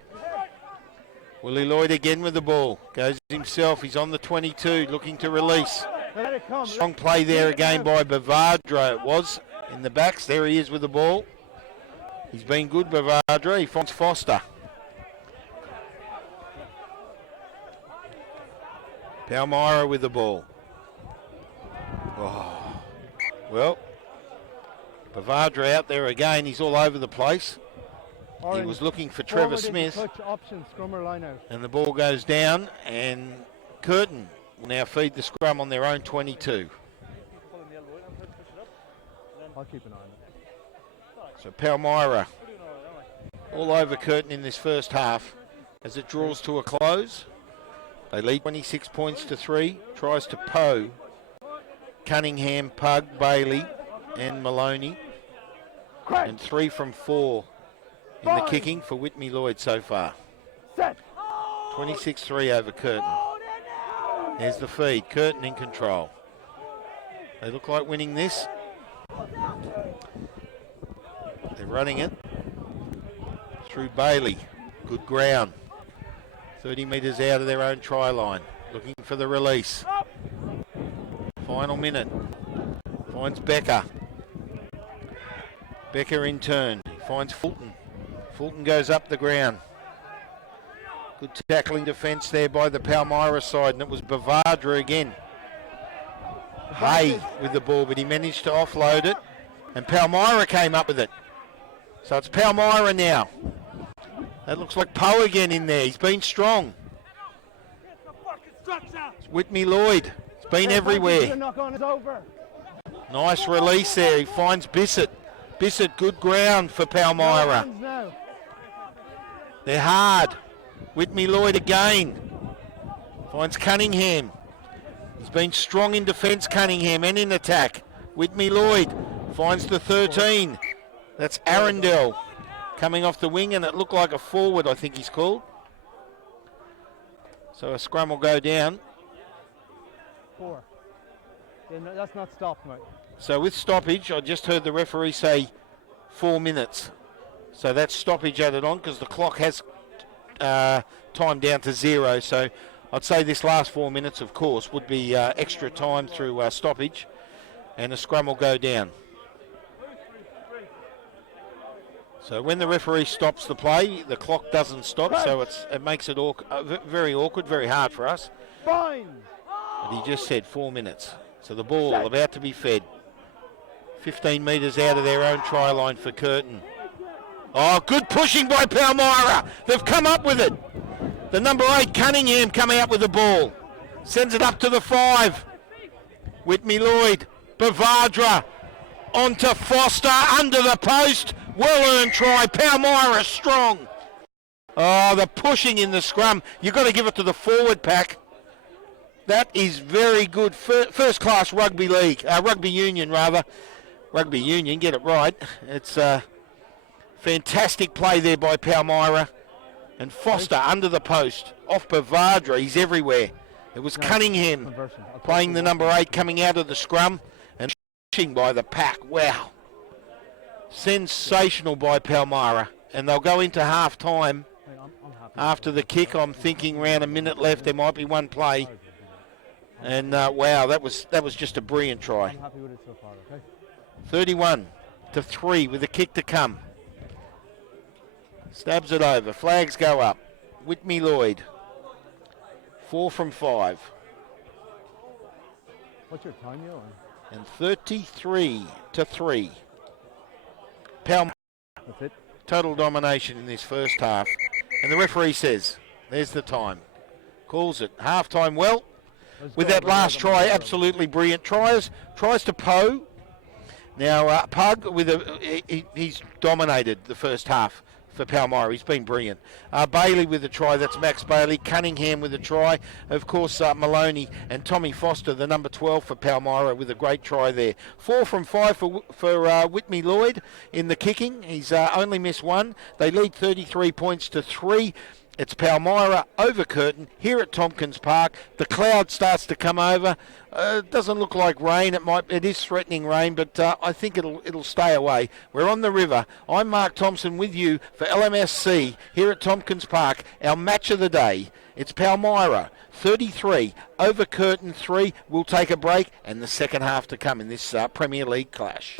Willie Lloyd again with the ball. Goes himself. He's on the 22, looking to release. Strong play there again by Bavardra. It was in the backs. There he is with the ball. He's been good, Bavardra. He finds Foster. Palmyra with the ball. Oh. Well, Bavardra out there again. He's all over the place. He was looking for Trevor Smith. Option, scrummer line out. And the ball goes down, and Curtin will now feed the scrum on their own 22. I'll keep an eye on it. So Palmyra all over Curtin in this first half as it draws to a close. They lead 26 points to 3. Tries to Poe, Cunningham, Pug, Bailey and Maloney. and 3 from 4 in the kicking for Whitney Lloyd so far. 26-3 over Curtin. There's the feed. Curtin in control. They look like winning this. They're running it through Bailey. Good ground. 30 metres out of their own try line. Looking for the release. Final minute. Finds Becker. Becker in turn. He finds Fulton. Fulton goes up the ground. Good tackling defence there by the Palmyra side, and it was Bavardra again. Hay with the ball, but he managed to offload it, and Palmyra came up with it. So it's Palmyra now. That looks like Poe again in there. He's been strong. It's Whitney Lloyd. It's been everywhere. Nice release there. He finds Bissett. Bissett, good ground for Palmyra. They're hard. Whitney Lloyd again. Finds Cunningham. He's been strong in defence, Cunningham, and in attack. Whitney Lloyd finds the 13. That's Arundel coming off the wing, and it looked like a forward, I think he's called. So a scrum will go down. 4. Yeah, no, that's not stopped, mate. So with stoppage, I just heard the referee say 4 minutes. So that's stoppage added on because the clock has time down to 0. So I'd say this last 4 minutes, of course, would be extra time through stoppage, and a scrum will go down. So when the referee stops the play, the clock doesn't stop, so it makes it very awkward, very hard for us. But he just said 4 minutes. So the ball about to be fed. 15 metres out of their own try line for Curtin. Oh, good pushing by Palmyra. They've come up with it. The number 8, Cunningham, coming up with the ball. Sends it up to the 5. Whitney Lloyd. Bavardra. Onto Foster. Under the post. Well-earned try. Palmyra strong. Oh, the pushing in the scrum. You've got to give it to the forward pack. That is very good. First-class rugby league. Rugby union, rather. Rugby union, get it right. It's fantastic play there by Palmyra. And Foster under the post. Off Bavardra. He's everywhere. It was Cunningham playing the number 8 coming out of the scrum. And pushing by the pack. Wow. Sensational by Palmyra. And they'll go into half-time after the kick. I'm thinking around a minute left. There might be one play. And wow, that was just a brilliant try. I'm happy with it so far, okay? 31-3 with a kick to come. Stabs it over. Flags go up. Whitney Lloyd. 4 from 5. What's your time, Johan? And 33-3. Palmyra. That's it. Total domination in this first half. And the referee says, there's the time. Calls it. Half-time well. With that last try, absolutely brilliant. Tries to Poe. Now, Pug, he's dominated the first half for Palmyra. He's been brilliant. Bailey with the try. That's Max Bailey. Cunningham with the try. Of course, Maloney and Tommy Foster, the number 12 for Palmyra, with a great try there. 4 from 5 for Whitney Lloyd in the kicking. He's only missed 1. They lead 33 points to 3. It's Palmyra over Curtin here at Tompkins Park. The cloud starts to come over. It doesn't look like rain. It is threatening rain, but I think it'll stay away. We're on the river. I'm Mark Thompson with you for LMSC here at Tompkins Park. Our match of the day. It's Palmyra 33 over Curtin 3. We'll take a break and the second half to come in this Premier League clash.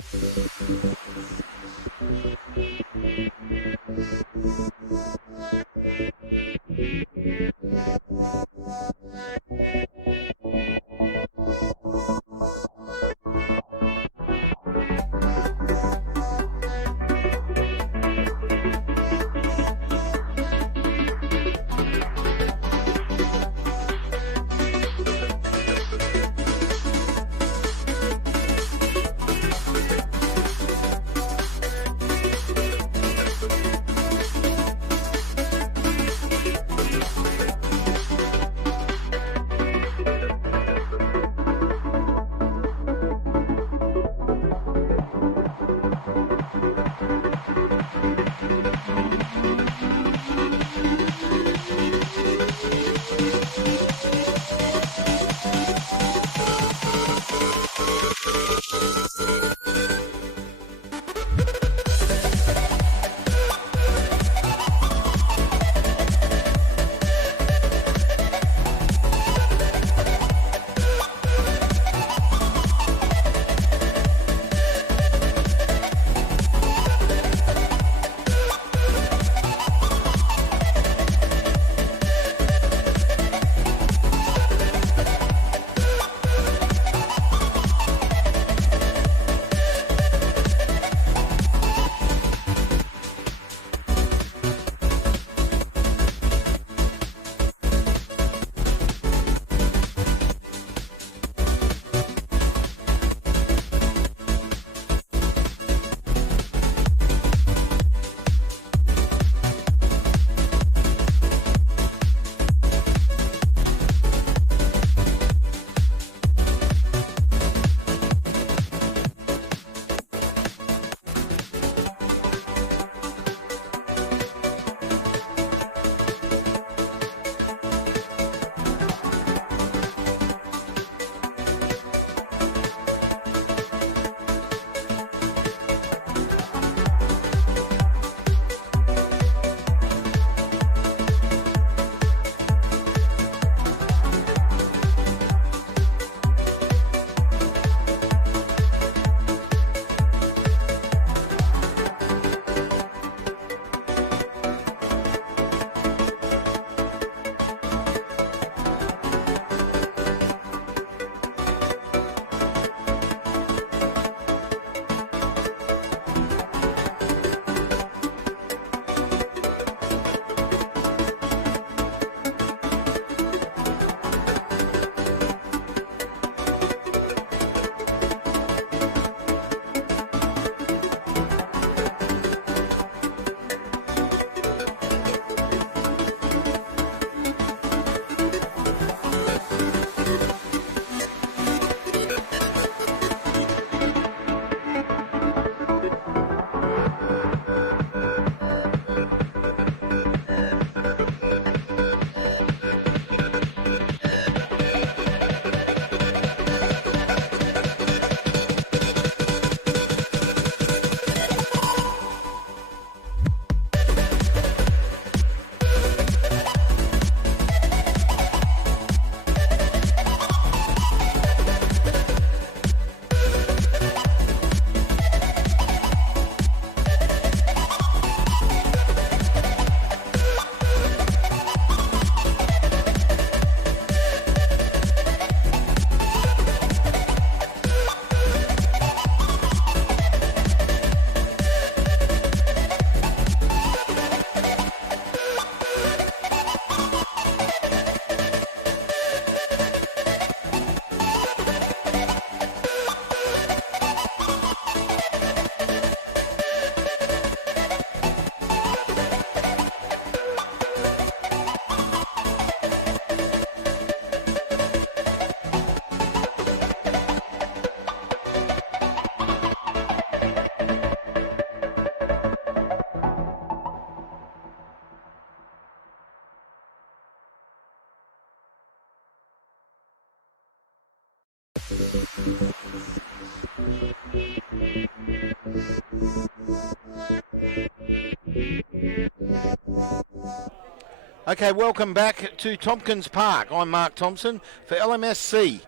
Okay, welcome back to Tompkins Park. I'm Mark Thompson for LMSC,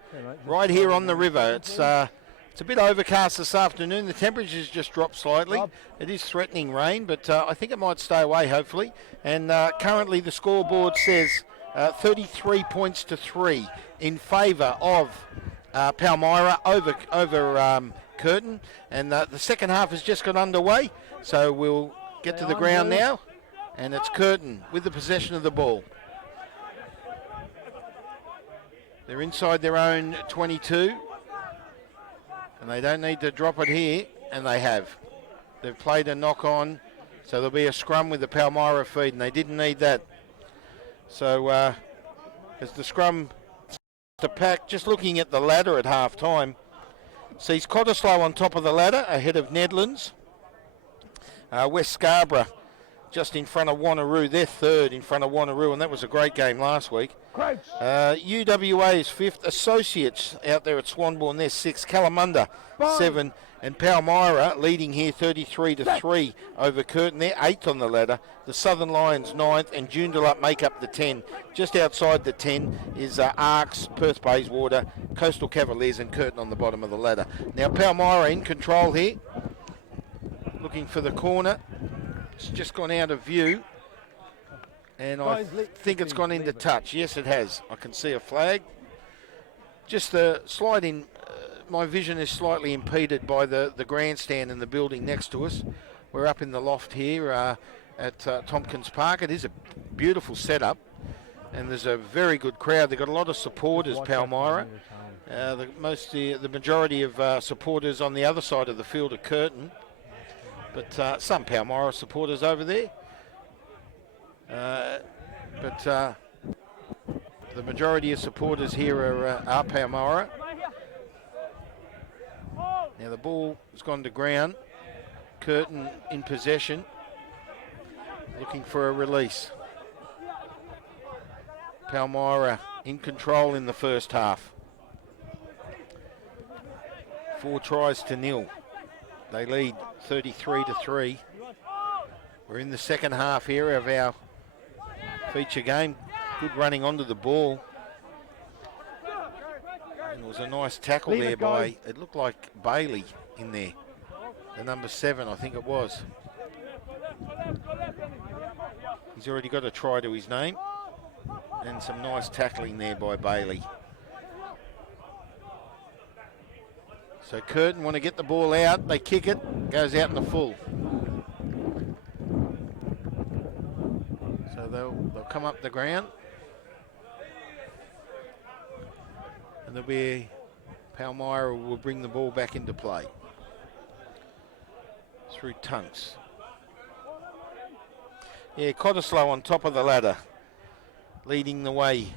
right here on the river. It's a bit overcast this afternoon. The temperature's just dropped slightly. It is threatening rain, but I think it might stay away, hopefully. And currently the scoreboard says 33 points to 3 in favour of Palmyra over Curtin. And the second half has just got underway, so we'll get to the ground now. And it's Curtin with the possession of the ball. They're inside their own 22. And they don't need to drop it here, and they have. They've played a knock-on, so there'll be a scrum with the Palmyra feed, and they didn't need that. So as the scrum to pack, just looking at the ladder at half-time, sees Cottesloe on top of the ladder, ahead of Nedlands. West Scarborough just in front of Wanneroo. They're third in front of Wanneroo, and that was a great game last week. UWA is fifth. Associates out there at Swanbourne, they're sixth. Kalamunda, 7. And Palmyra leading here 33 to 3 over Curtin. They're eighth on the ladder. The Southern Lions 9th, and Joondalup make up the 10. Just outside the 10 is Arcs, Perth Bayswater, Coastal Cavaliers, and Curtin on the bottom of the ladder. Now Palmyra in control here, looking for the corner. It's just gone out of view, and I think it's gone into touch. Yes, it has. I can see a flag. Just the sliding. My vision is slightly impeded by the grandstand and the building next to us. We're up in the loft here at Tompkins Park. It is a beautiful setup, and there's a very good crowd. They've got a lot of supporters, Palmyra. The majority of supporters on the other side of the field are Curtin. But some Palmyra supporters over there. But the majority of supporters here are Palmyra. Now the ball has gone to ground. Curtin in possession, looking for a release. Palmyra in control in the first half. 4 tries to 0. They lead 33 to 3. We're in the second half here of our feature game. Good running onto the ball. And it was a nice tackle there by, it looked like Bailey in there. The number 7, I think it was. He's already got a try to his name. And some nice tackling there by Bailey. So Curtin want to get the ball out. They kick it. Goes out in the full. So they'll come up the ground. And there'll be Palmyra will bring the ball back into play. Through Tunks. Yeah, Cottesloe on top of the ladder. Leading the way.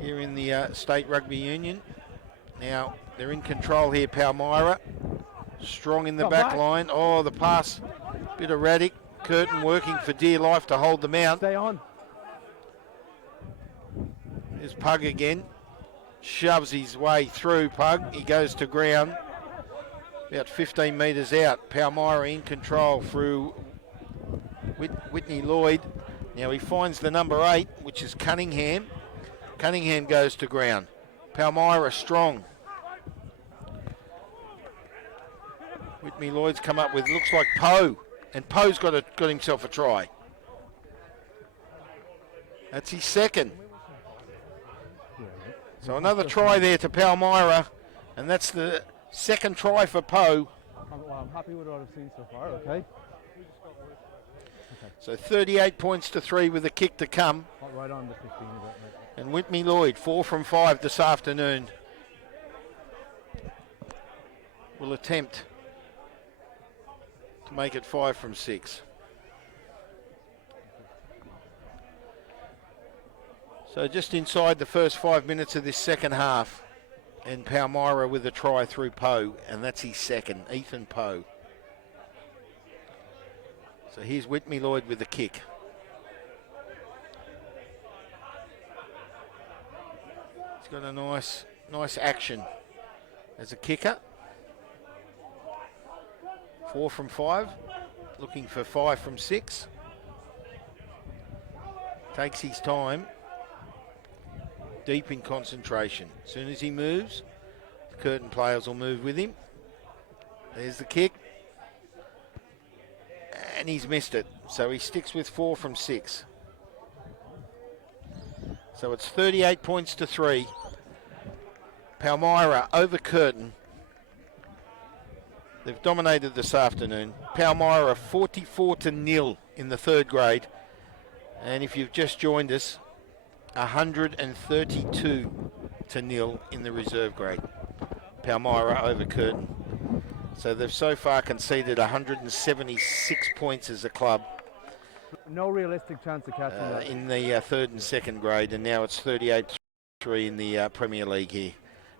Here in the State Rugby Union. Now, they're in control here, Palmyra. Strong in the back line. Oh, the pass, bit erratic. Curtin working for dear life to hold them out. Stay on. There's Pug again. Shoves his way through, Pug. He goes to ground. About 15 metres out. Palmyra in control through Whitney Lloyd. Now he finds the number 8, which is Cunningham. Cunningham goes to ground. Palmyra strong. Whitney Lloyd's come up with, looks like Poe. And Poe's got himself a try. That's his second. So another try there to Palmyra. And that's the second try for Poe. Well, I'm happy with what I've seen so far, okay? So 38 points to 3 with a kick to come. Right on the 15 of it, mate. And Whitney Lloyd, 4 from 5 this afternoon. Will attempt to make it 5 from 6. So just inside the first 5 minutes of this second half. And Palmyra with a try through Poe. And that's his second, Ethan Poe. So here's Whitney Lloyd with the kick. He's got a nice action as a kicker. 4 from 5, looking for 5 from 6. Takes his time. Deep in concentration. As soon as he moves, the Curtin players will move with him. There's the kick. And he's missed it. So he sticks with 4 from 6. So it's 38 points to 3. Palmyra over Curtin. They've dominated this afternoon. Palmyra 44-0 in the 3rd grade. And if you've just joined us, 132-0 in the reserve grade. Palmyra over Curtin. So they've so far conceded 176 points as a club. No realistic chance of catching that. In the 3rd and 2nd grade, and now it's 38-3 in the Premier League here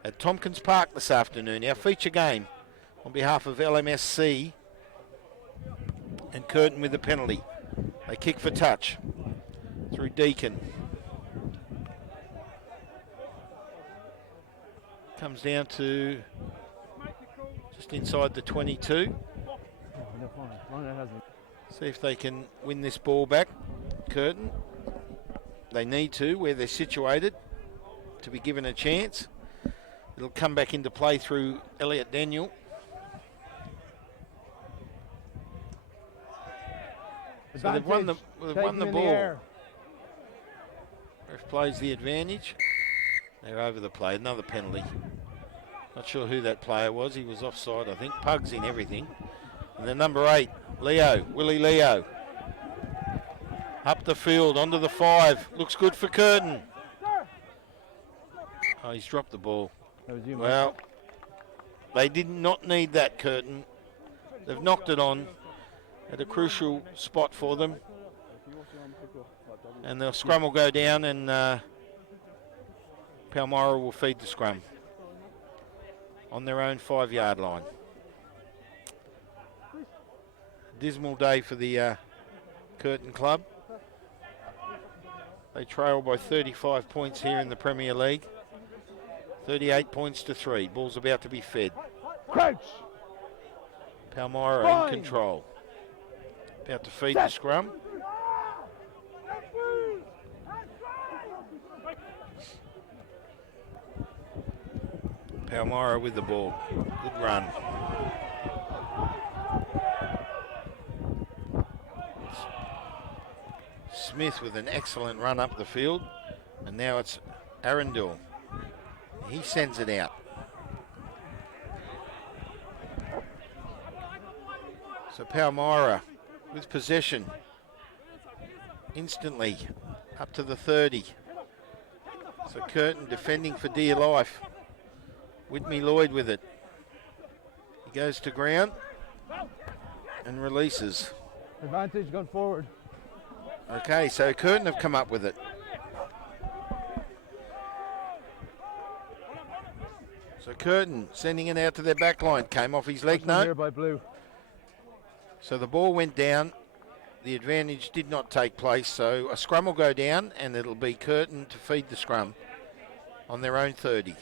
at Tompkins Park this afternoon. Our feature game on behalf of LMSC, and Curtin with the penalty. They kick for touch through Deacon. Comes down to just inside the 22. See if they can win this ball back. Curtin. They need to, where they're situated, to be given a chance. It'll come back into play through Elliot Daniel. So they've won the ball. Ref plays the advantage. They're over the play. Another penalty. Not sure who that player was. He was offside, I think. Pugs in everything. And then number 8, Leo, Willie Leo. Up the field, onto the 5. Looks good for Curtin. Oh, he's dropped the ball. That was you, well, they did not need that, Curtin. They've knocked it on at a crucial spot for them. And the scrum will go down, and Palmyra will feed the scrum on their own 5-yard line. Dismal day for the Curtin club. They trail by 35 points here in the Premier League. 38 points to 3. Ball's about to be fed. Crouch. Palmyra in control. About to feed the scrum. Palmyra with the ball. Good run. Smith with an excellent run up the field. And now it's Arundel. He sends it out. So Palmyra with possession. Instantly up to the 30. So Curtin defending for dear life. Whitney Lloyd with it. He goes to ground and releases. Advantage gone forward. Okay, so Curtin have come up with it. So Curtin sending it out to their back line. Came off his leg, no. Here by Blue. So the ball went down. The advantage did not take place. So a scrum will go down, and it'll be Curtin to feed the scrum on their own 30.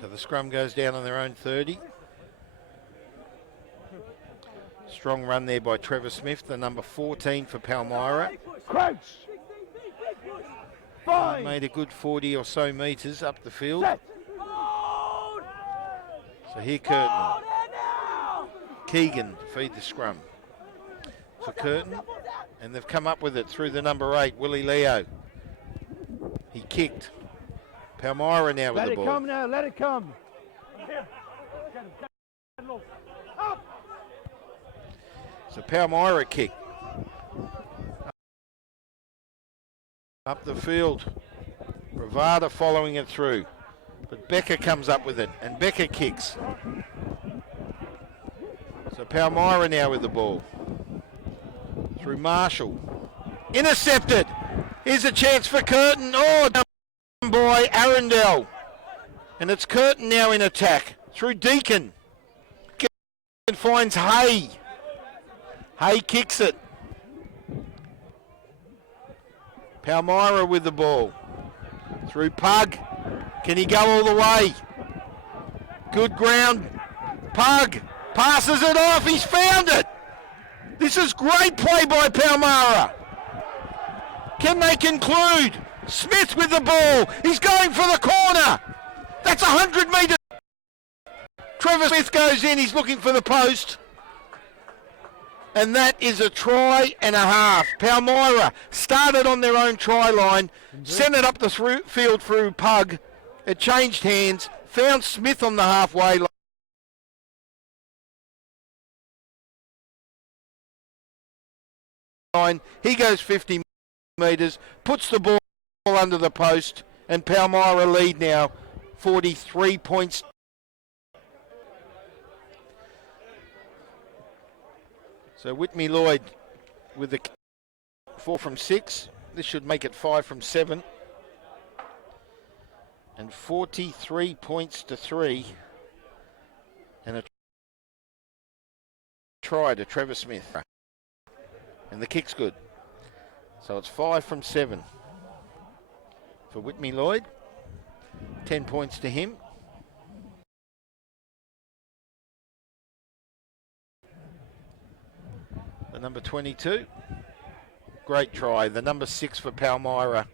So the scrum goes down on their own 30. Strong run there by Trevor Smith, the number 14 for Palmyra. Crouch. Fine. Made a good 40 or so metres up the field. Set. So here Curtin. Keegan feed the scrum for Curtin. And they've come up with it through the number 8, Willie Leo. He kicked. Palmyra now with the ball. Let it come now, let it come. So Palmyra kick. Up the field. Bravada following it through. But Becker comes up with it, and Becker kicks. So Palmyra now with the ball. Through Marshall. Intercepted. Here's a chance for Curtin. Oh, done by Arundel. And it's Curtin now in attack. Through Deacon. And finds Hay. Hay kicks it. Palmyra with the ball. Through Pug. Can he go all the way? Good ground. Pug passes it off. He's found it. This is great play by Palmyra. Can they conclude? Smith with the ball. He's going for the corner. That's 100 metres. Trevor Smith goes in. He's looking for the post. And that is a try and a half. Palmyra started on their own try line, sent it up the field through Pug. It changed hands, found Smith on the halfway line. He goes 50 metres, puts the ball under the post, and Palmyra lead now 43 points. So Whitney Lloyd with the 4 from 6. This should make it 5 from 7. And 43 points to 3. And a try to Trevor Smith. And the kick's good. So it's 5 from 7 for Whitney Lloyd. 10 points to him. The number 22, great try. The number 6 for Palmyra,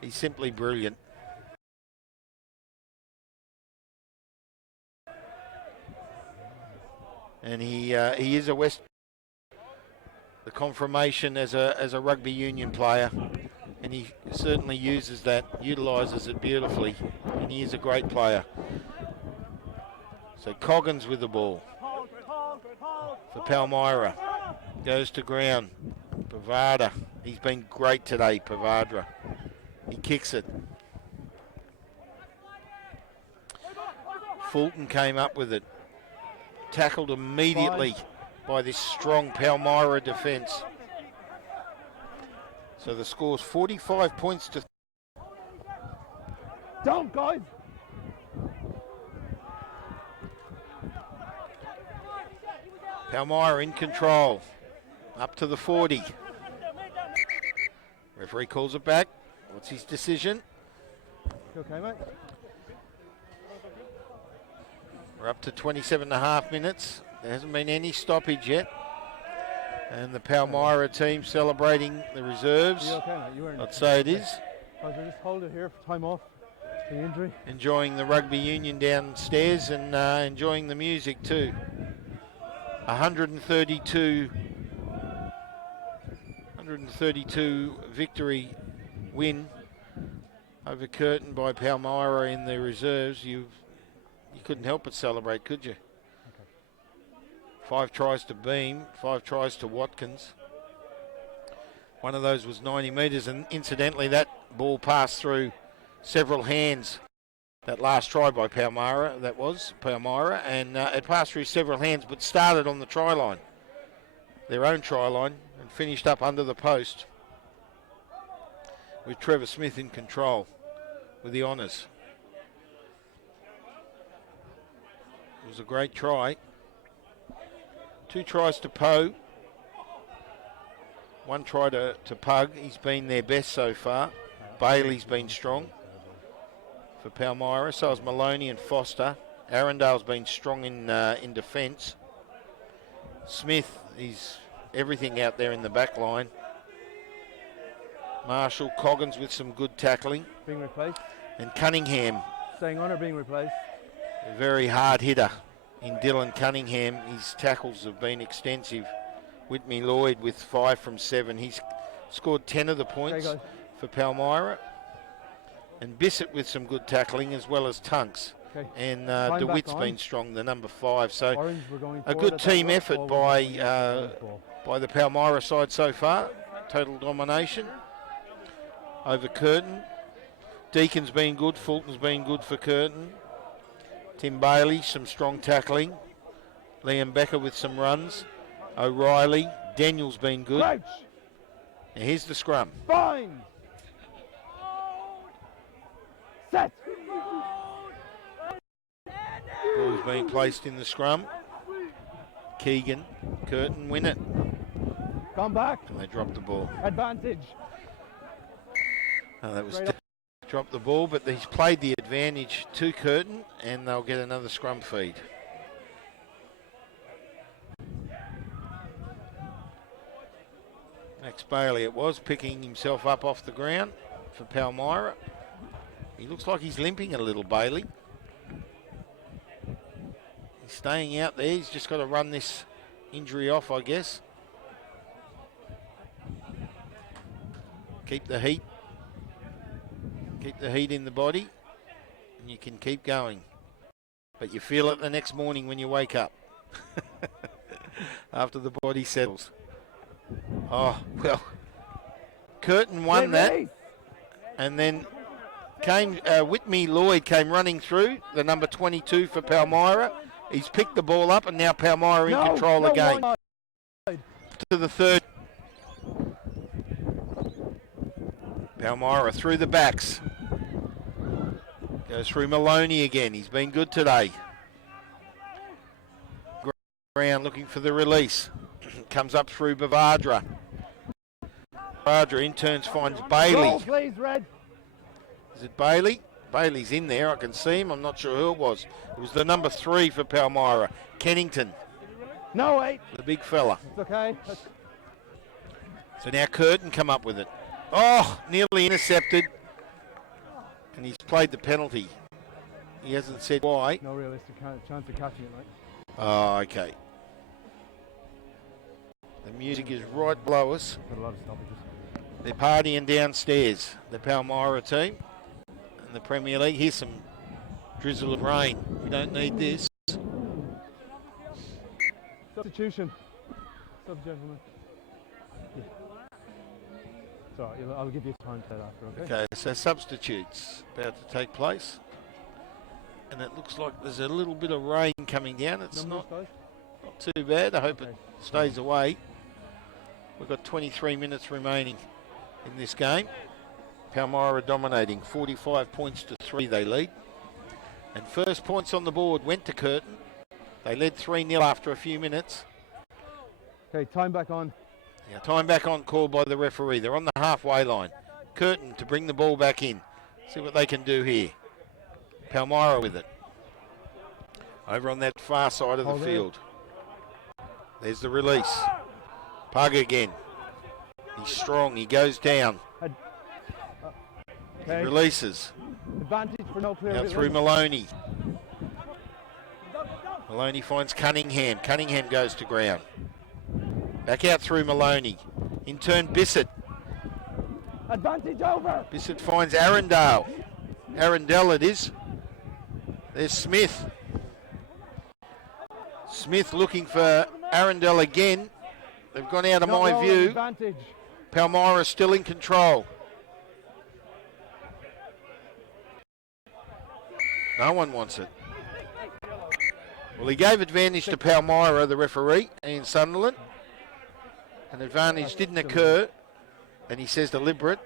he's simply brilliant. And he is a the confirmation as a rugby union player, and he certainly uses that, utilises it beautifully, and he is a great player. So Coggins with the ball for Palmyra. Goes to ground. Pavardra. He's been great today, Pavardra. He kicks it. Fulton came up with it. Tackled immediately by this strong Palmyra defence. So the score's 45 points to... Don't, guys! Palmyra in control. Up to the 40. Referee calls it back. What's his decision? You okay, mate? We're up to 27.5 minutes. There hasn't been any stoppage yet. And the Palmyra team celebrating the reserves. You okay, mate? You weren't. I'd say it is. Guys, we'll just hold it here for time off the injury. Enjoying the rugby union downstairs and enjoying the music too. 132 victory win over Curtin by Palmyra in the reserves. You couldn't help but celebrate, could you? Okay. 5 tries to Beam, 5 tries to Watkins. One of those was 90 metres, and incidentally that ball passed through several hands. That last try by Palmyra, that was Palmyra, and it passed through several hands but started on the try line, their own try line, and finished up under the post with Trevor Smith in control with the honours. It was a great try. 2 tries to Poe, 1 try to Pug. He's been their best so far. Bailey's been strong for Palmyra. So has Maloney and Foster. Arundale's been strong in defence. Smith, he's everything out there in the back line. Marshall, Coggins with some good tackling. Being replaced. And Cunningham. Staying on or being replaced? A very hard hitter in Dylan Cunningham. His tackles have been extensive. Whitney Lloyd with 5 from 7. He's scored 10 of the points for Palmyra. And Bissett with some good tackling as well as Tunks. Okay. And DeWitt's been strong, the number 5. So Orange, a good team effort by the Palmyra side so far. Total domination over Curtin. Deacon's been good. Fulton's been good for Curtin. Tim Bailey, some strong tackling. Liam Becker with some runs. O'Reilly. Daniel's been good. Crouch. Now here's the scrum. Fine. Set. Ball's being placed in the scrum. Keegan. Curtin win it. Gone back. And they drop the ball. Advantage. Oh, that was dropped the ball, but he's played the advantage to Curtin, and they'll get another scrum feed. Max Bailey it was, picking himself up off the ground for Palmyra. He looks like he's limping a little, Bailey. He's staying out there. He's just got to run this injury off, I guess. Keep the heat. Keep the heat in the body, and you can keep going. But you feel it the next morning when you wake up. After the body settles. Oh, well, Curtin won that, and then Whitney Lloyd came running through, the number 22 for Palmyra. He's picked the ball up, and now Palmyra in control again. To the third. Palmyra through the backs. Goes through Maloney again. He's been good today. Brown looking for the release. Comes up through Bavadra. Bavadra in turns finds Bailey. Roll, please, Red. Is it Bailey? Bailey's in there. I can see him. I'm not sure who it was. It was the number 3 for Palmyra. Kennington. No, 8. The big fella. It's okay. So now Curtin come up with it. Oh, nearly intercepted. And he's played the penalty. He hasn't said why. No realistic chance of catching it, mate. Oh, okay. The music is right below us. Got a lot of stoppages. They're partying downstairs, the Palmyra team and the Premier League. Here's some drizzle of rain. We don't need this. Substitution. Gentlemen. Yeah. Sorry, I'll give you time to that after, okay? Okay, so substitutes about to take place. And it looks like there's a little bit of rain coming down. It's not too bad. I hope it stays away. We've got 23 minutes remaining in this game. Palmyra dominating, 45 points to 3 they lead. And first points on the board went to Curtin. They led 3-0 after a few minutes. Okay, time back on. Yeah, time back on called by the referee. They're on the halfway line. Curtin to bring the ball back in. See what they can do here. Palmyra with it. Over on that far side of the field. There's the release. Pug again. He's strong. He goes down. He releases. Advantage for no clear. Now through Maloney. Maloney finds Cunningham. Cunningham goes to ground. Back out through Maloney. In turn, Bissett. Advantage over. Bissett finds Arundel. Arundel it is. There's Smith. Smith looking for Arundel again. They've gone out of my view. Advantage. Palmyra still in control. No one wants it. Well, he gave advantage to Palmyra, the referee, Ian Sunderland. An advantage didn't occur, and he says deliberate.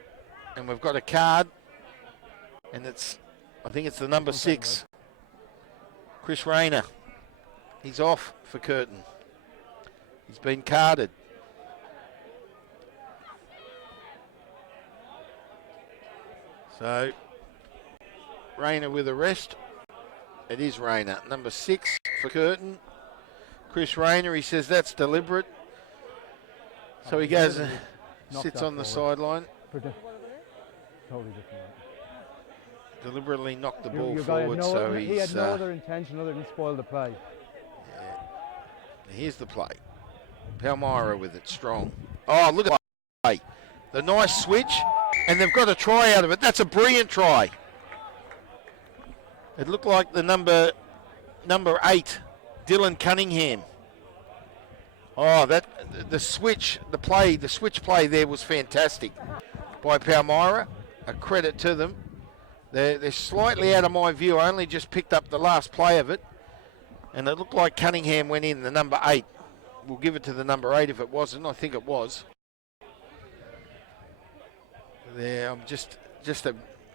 And we've got a card, and I think it's the number 6, Chris Rayner. He's off for Curtin. He's been carded. So, Rayner with a rest. It is Rayner. Number 6 for Curtin. Chris Rayner, he says that's deliberate. So he goes and sits on the sideline. Totally different. Deliberately knocked the ball Your forward, so he had no other intention other than spoil the play. Yeah. Here's the play. Palmyra with it, strong. Oh, look at the play. The nice switch, and they've got a try out of it. That's a brilliant try. It looked like the number 8, Dylan Cunningham. Oh, the switch play there was fantastic by Palmyra. A credit to them. They're slightly out of my view. I only just picked up the last play of it, and it looked like Cunningham went in, the number 8. We'll give it to the number 8 if it wasn't. I think it was. There, I'm just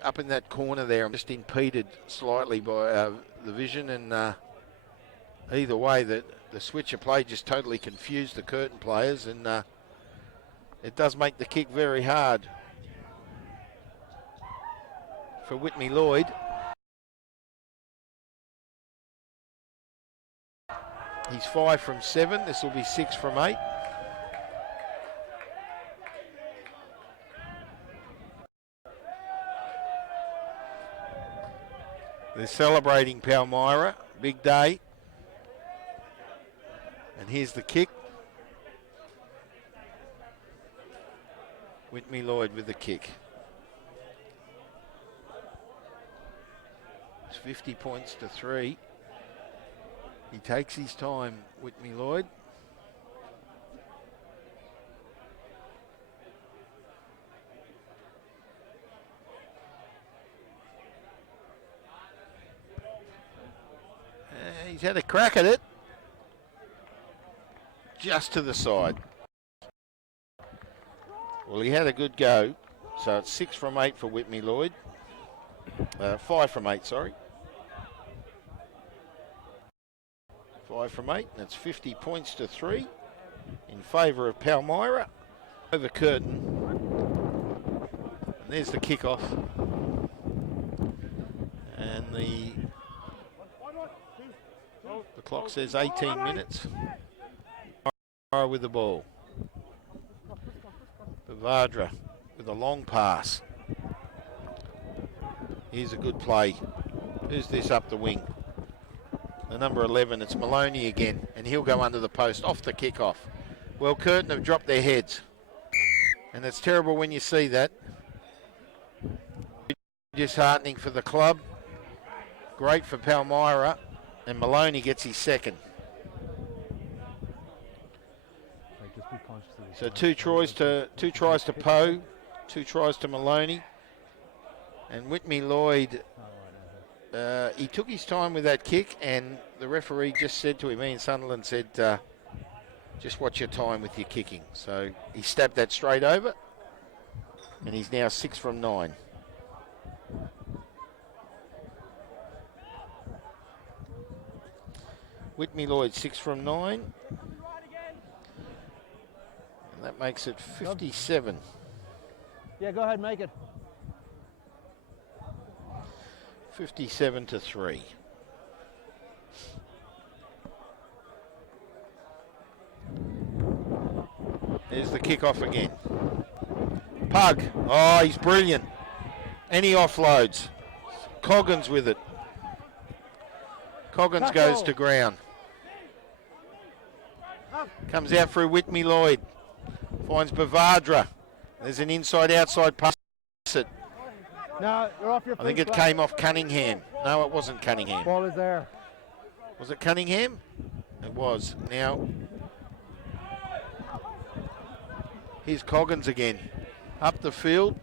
up in that corner there. I'm just impeded slightly by the vision, and either way, the switcher play just totally confused the Curtin players, and it does make the kick very hard for Whitney Lloyd. He's 5 from 7. This will be 6 from 8. They're celebrating Palmyra. Big day. And here's the kick. Whitney Lloyd with the kick. It's 50 points to 3. He takes his time, Whitney Lloyd. He's had a crack at it. Just to the side. Well, he had a good go. So it's 6 from 8 for Whitney Lloyd. 5 from 8, sorry. 5 from 8. That's 50 points to 3 in favour of Palmyra over Curtin. And there's the kickoff. And the clock says 18 minutes. With the ball. Bavadra with a long pass. Here's a good play. Who's this up the wing? The number 11, it's Maloney again, and he'll go under the post off the kickoff. Well, Curtin have dropped their heads, and it's terrible when you see that. Disheartening for the club. Great for Palmyra, and Maloney gets his second. So two tries to Poe, 2 tries to Maloney, and Whitney Lloyd. He took his time with that kick, and the referee just said to him, Ian Sunderland said, just watch your time with your kicking. So he stabbed that straight over, and he's now 6 from 9. Whitney Lloyd 6 from 9. And that makes it 57. Yeah, go ahead, make it. 57 to 3. There's the kickoff again. Pug. Oh, he's brilliant. And he offloads. Coggins with it. Coggins goes to ground. Comes out through Whitney Lloyd. Finds Bavadra. There's an inside-outside pass. No, you're off your feet. I think it came off Cunningham. No, it wasn't Cunningham. Ball is there. Was it Cunningham? It was. Now, here's Coggins again. Up the field.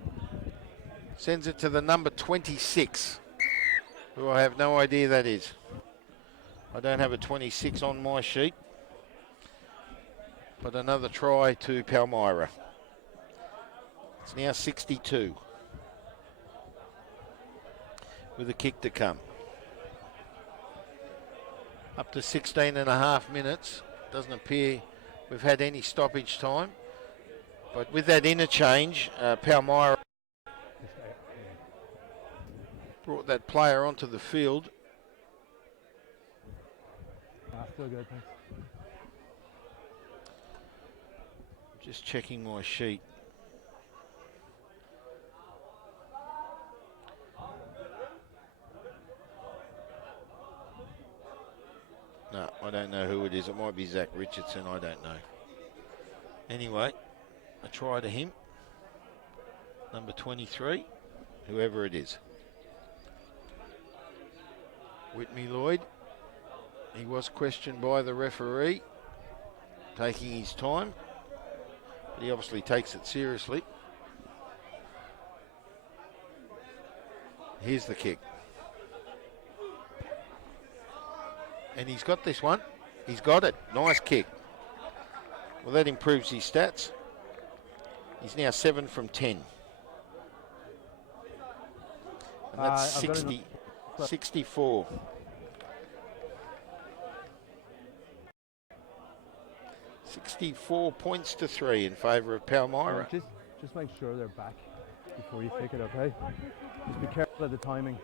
Sends it to the number 26, who I have no idea that is. I don't have a 26 on my sheet. But another try to Palmyra. It's now 62. With a kick to come. Up to 16 and a half minutes. Doesn't appear we've had any stoppage time. But with that interchange, Palmyra brought that player onto the field. Still good, thanks. Just checking my sheet. No, I don't know who it is. It might be Zach Richardson. I don't know. Anyway, a try to him. Number 23, whoever it is. Whitney Lloyd. He was questioned by the referee, taking his time. But he obviously takes it seriously. Here's the kick. And he's got this one. He's got it. Nice kick. Well, that improves his stats. He's now 7 from 10. And that's 64. 64 points to 3 in favour of Palmyra. Just make sure they're back. before you kick it, okay? Just be careful of the timing.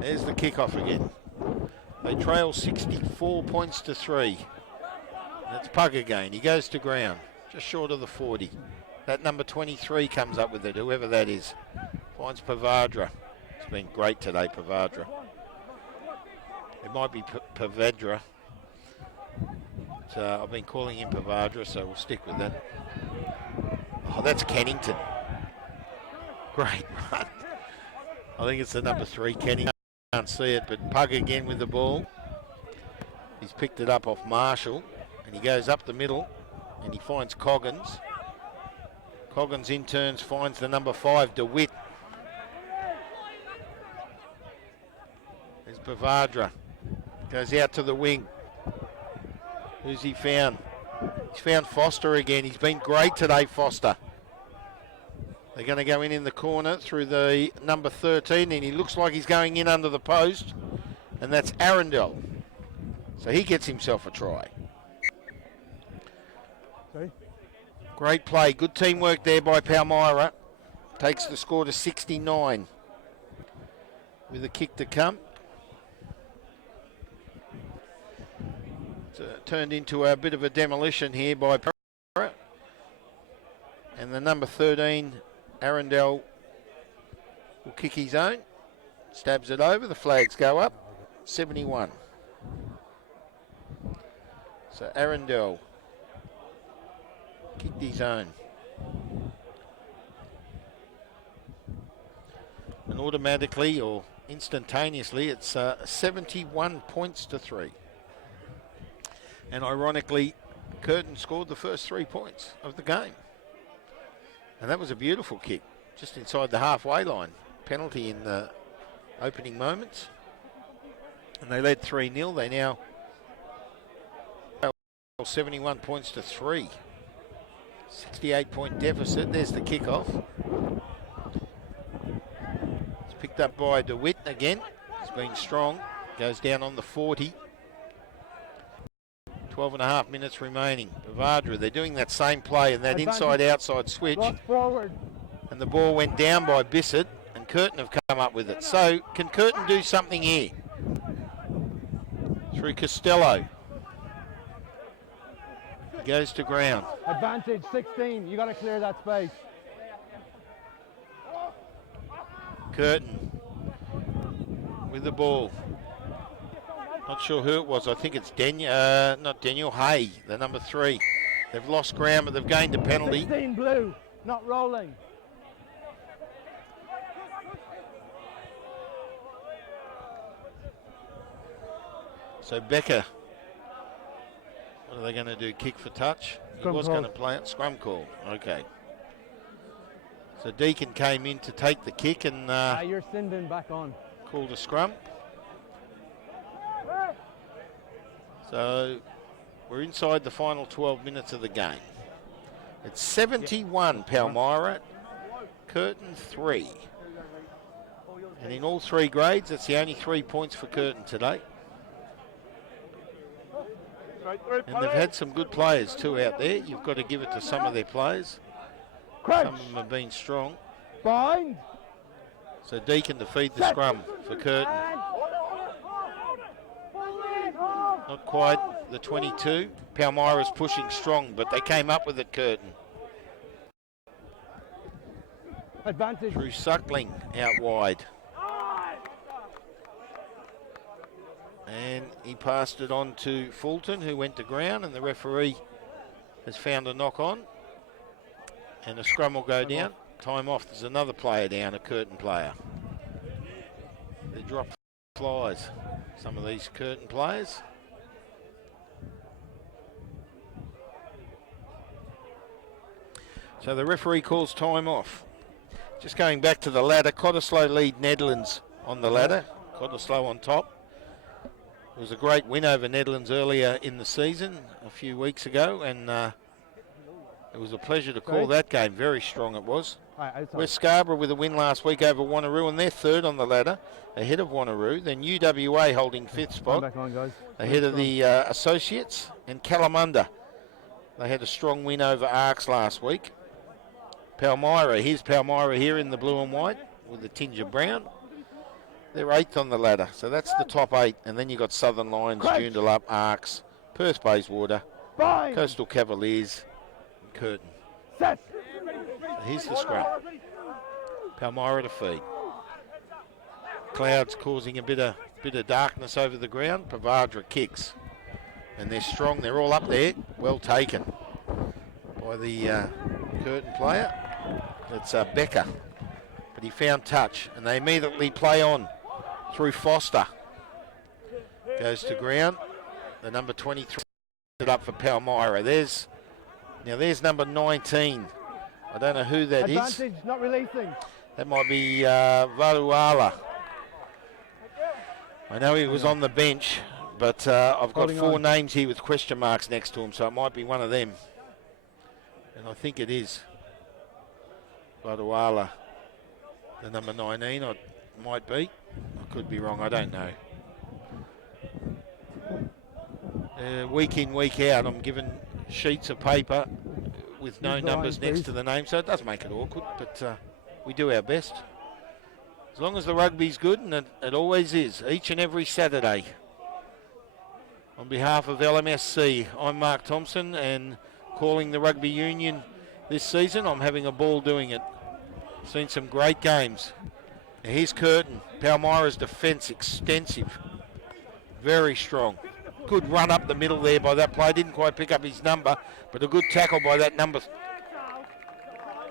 There's the kickoff again. They trail 64 points to 3. That's Pug again. He goes to ground, just short of the 40. That number 23 comes up with it, whoever that is. Finds Pavadra. It's been great today, Pavadra. It might be Pavadra. So I've been calling him Pavadra, so we'll stick with that. Oh, that's Kennington. Great run. I think it's the number 3, Kennington. Can't see it, but Pug again with the ball. He's picked it up off Marshall, and he goes up the middle, and he finds Coggins. Coggins in turns finds the number 5, DeWitt. There's Pavadra. Goes out to the wing. Who's he found? He's found Foster again. He's been great today, Foster. They're going to go in the corner through the number 13, and he looks like he's going in under the post, and that's Arundel. So he gets himself a try. Sorry? Great play. Good teamwork there by Palmyra. Takes the score to 69 with a kick to come. It's turned into a bit of a demolition here by Palmyra. And the number 13, Arundel, will kick his own. Stabs it over. The flags go up. 71. So Arundel kicked his own. And automatically or instantaneously it's 71 points to 3. And ironically, Curtin scored the first 3 points of the game. And that was a beautiful kick, just inside the halfway line. Penalty in the opening moments. And they led 3-0. They now 71 points to 3. 68-point deficit. There's the kickoff. It's picked up by DeWitt again. He's been strong. Goes down on the 40. 12 and a half minutes remaining. Pavadra, they're doing that same play and that inside-outside switch. Forward. And the ball went down by Bissett, and Curtin have come up with it. So can Curtin do something here? Through Costello. Goes to ground. Advantage 16. You got to clear that space. Curtin with the ball. Not sure who it was. I think it's not Daniel Hay, the number 3. They've lost ground, but they've gained a penalty. 16 blue, not rolling. So Becker, what are they going to do? Kick for touch? Scrum he was call. going to play it. Scrum call. Okay. So Deacon came in to take the kick and You're Sindon back on. called a scrum. So we're inside the final 12 minutes of the game. It's 71 Palmyra, Curtin 3. And in all 3 grades, that's the only 3 points for Curtin today. And they've had some good players too out there. You've got to give it to some of their players. Crunch. Some of them have been strong. Bind. So Deacon to feed the scrum for Curtin. Not quite the 22. Palmyra's pushing strong, but they came up with it, Curtin. Advantage. Through Suckling out wide. And he passed it on to Fulton, who went to ground, and the referee has found a knock on. And a scrum will go down. Time off. There's another player down, a Curtin player. They drop flies, some of these Curtin players. So the referee calls time off. Just going back to the ladder, Cottesloe lead Netherlands on the ladder. Cottesloe on top. It was a great win over Netherlands earlier in the season, a few weeks ago, and it was a pleasure to call that game. Very strong it was. West Scarborough with a win last week over Wanneroo, and they're third on the ladder, ahead of Wanneroo. Then UWA holding 5th spot, Back on, guys. ahead of the Associates, and Kalamunda They had a strong win over Arcs last week. Palmyra, here's Palmyra here in the blue and white with a tinge of brown. They're 8th on the ladder, so that's the top 8. And then you've got Southern Lions, Joondalup, Arcs, Perth Bayswater, Coastal Cavaliers, and Curtin. So here's the scrum. Palmyra to feed. Clouds causing a bit of darkness over the ground. Pavadra kicks. And they're strong. They're all up there. Well taken by the Curtin player. It's Becker. But he found touch. And they immediately play on through Foster. Goes to ground. The number 23 it up for Palmyra. There's number 19. I don't know who that is. Advantage, not releasing. That might be Varuala. I know he was on the bench, but I've got 4 names here with question marks next to him, so it might be one of them. And I think it is Varuala, the number 19. It might be. I could be wrong. I don't know. Week in, week out, I'm given sheets of paper with no numbers next to the name, so it does make it awkward, but we do our best. As long as the rugby's good, and it always is, each and every Saturday. On behalf of LMSC, I'm Mark Thompson, and calling the rugby union this season, I'm having a ball doing it. Seen some great games. Now here's Curtin. Palmyra's defence extensive, very strong. Good run up the middle there by that player. Didn't quite pick up his number, but a good tackle by that number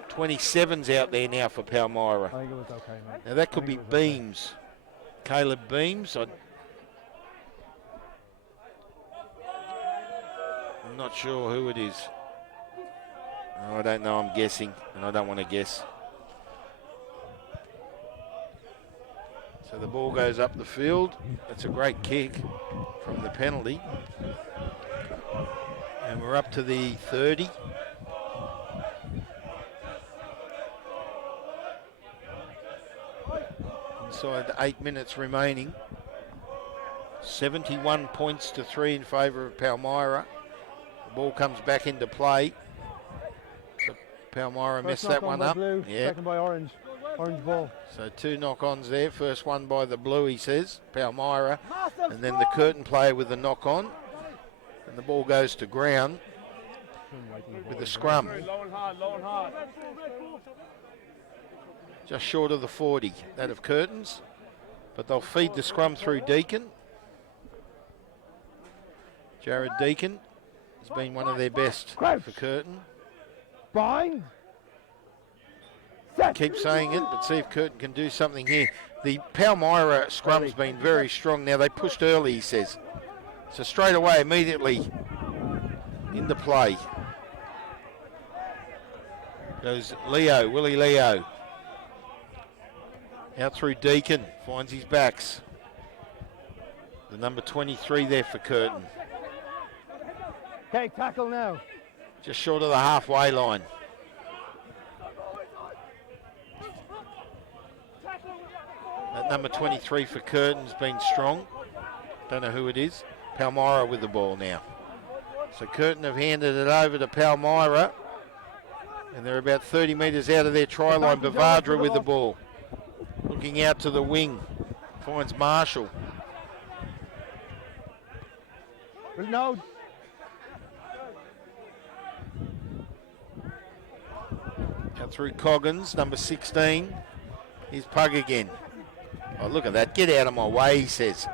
27's out there now for Palmyra. I think it was okay, mate. Now that could be Beams. Okay. Caleb Beams. I'm not sure who it is. Oh, I don't know. I'm guessing, and I don't want to guess. So the ball goes up the field. It's a great kick from the penalty. And we're up to the 30. Inside 8 minutes remaining. 71 points to 3 in favour of Palmyra. The ball comes back into play. So Palmyra messed that one up. Blue, yeah. Second by orange. Orange ball. So 2 knock-ons there. First one by the blue, he says, Palmyra. And then the Curtin player with the knock-on. And the ball goes to ground with the scrum. Low and hard. Just short of the 40, that of Curtin's. But they'll feed the scrum through Deacon. Jared Deacon has been one of their best for Curtin. Bind. Keep saying it, but see if Curtin can do something here. The Palmyra scrum's been very strong. Now they pushed early, he says. So straight away, immediately into play. Goes Leo, Willie Leo. Out through Deacon, finds his backs. The number 23 there for Curtin. Okay, tackle now. Just short of the halfway line. That number 23 for Curtin's been strong. Don't know who it is. Palmyra with the ball now. So Curtin have handed it over to Palmyra. And they're about 30 metres out of their try line. Bavadra with the ball. Looking out to the wing. Finds Marshall. No. Out through Coggins, number 16. Here's Pug again. Oh, look at that. Get out of my way, he says.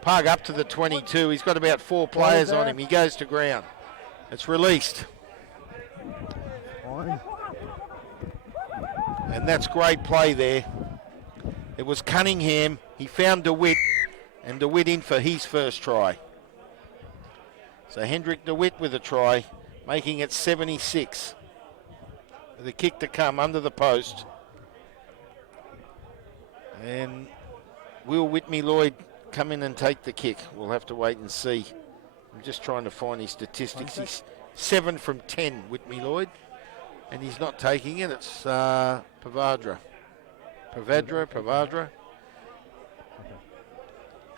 Pug up to the 22. He's got about 4 players on him. He goes to ground. It's released. And that's great play there. It was Cunningham. He found DeWitt, and DeWitt in for his first try. So Hendrik DeWitt with a try, making it 76. With a kick to come under the post. And will Whitney Lloyd come in and take the kick? We'll have to wait and see. I'm just trying to find his statistics. He's 7 from 10, Whitney Lloyd. And he's not taking it. It's Pavadra.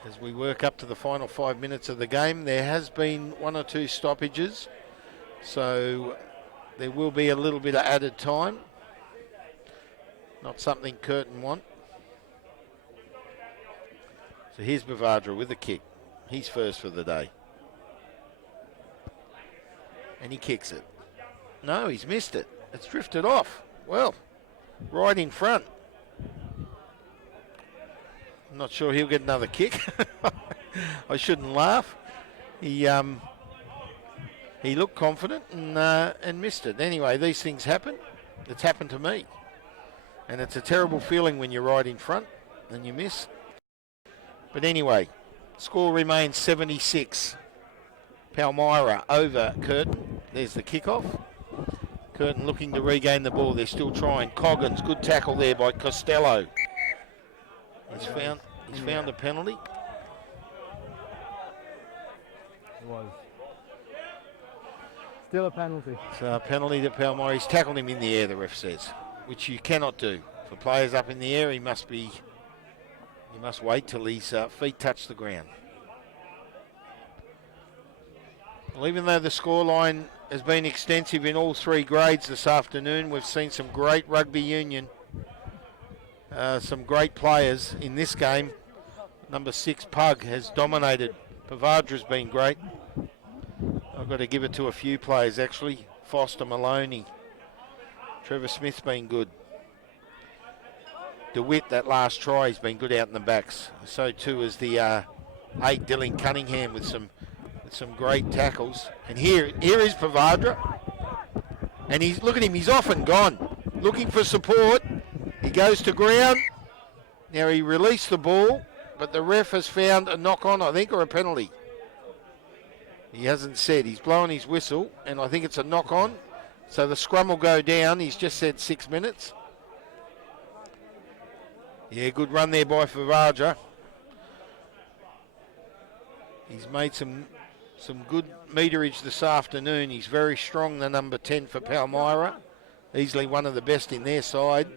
As we work up to the final 5 minutes of the game, there has been 1 or 2 stoppages. So there will be a little bit of added time. Not something Curtin want. So here's Bavadra with the kick. He's first for the day. And he kicks it. No, he's missed it. It's drifted off. Well, right in front. I'm not sure he'll get another kick. I shouldn't laugh. He looked confident and missed it. Anyway, these things happen. It's happened to me. And it's a terrible feeling when you're right in front and you miss. But anyway, score remains 76. Palmyra over Curtin. There's the kickoff. Curtin looking to regain the ball. They're still trying. Coggins, good tackle there by Costello. He's found a penalty. It was. Still a penalty. So a penalty to Palmyra. He's tackled him in the air, the ref says, which you cannot do. For players up in the air, you must wait till his feet touch the ground. Well, even though the scoreline has been extensive in all three grades this afternoon, we've seen some great rugby union, some great players in this game. Number 6, Pug, has dominated. Pavadra's been great. I've got to give it to a few players, actually. Foster, Maloney. Trevor Smith's been good. DeWitt, that last try, has been good out in the backs. So too is the 8, Dylan Cunningham, with some great tackles. And here is Pavadra. And look at him, he's off and gone. Looking for support. He goes to ground. Now he released the ball, but the ref has found a knock on, I think, or a penalty. He hasn't said. He's blowing his whistle, and I think it's a knock on. So the scrum will go down. He's just said 6 minutes. Yeah, good run there by Pavadra. He's made some good meterage this afternoon. He's very strong, the number 10 for Palmyra. Easily one of the best in their side.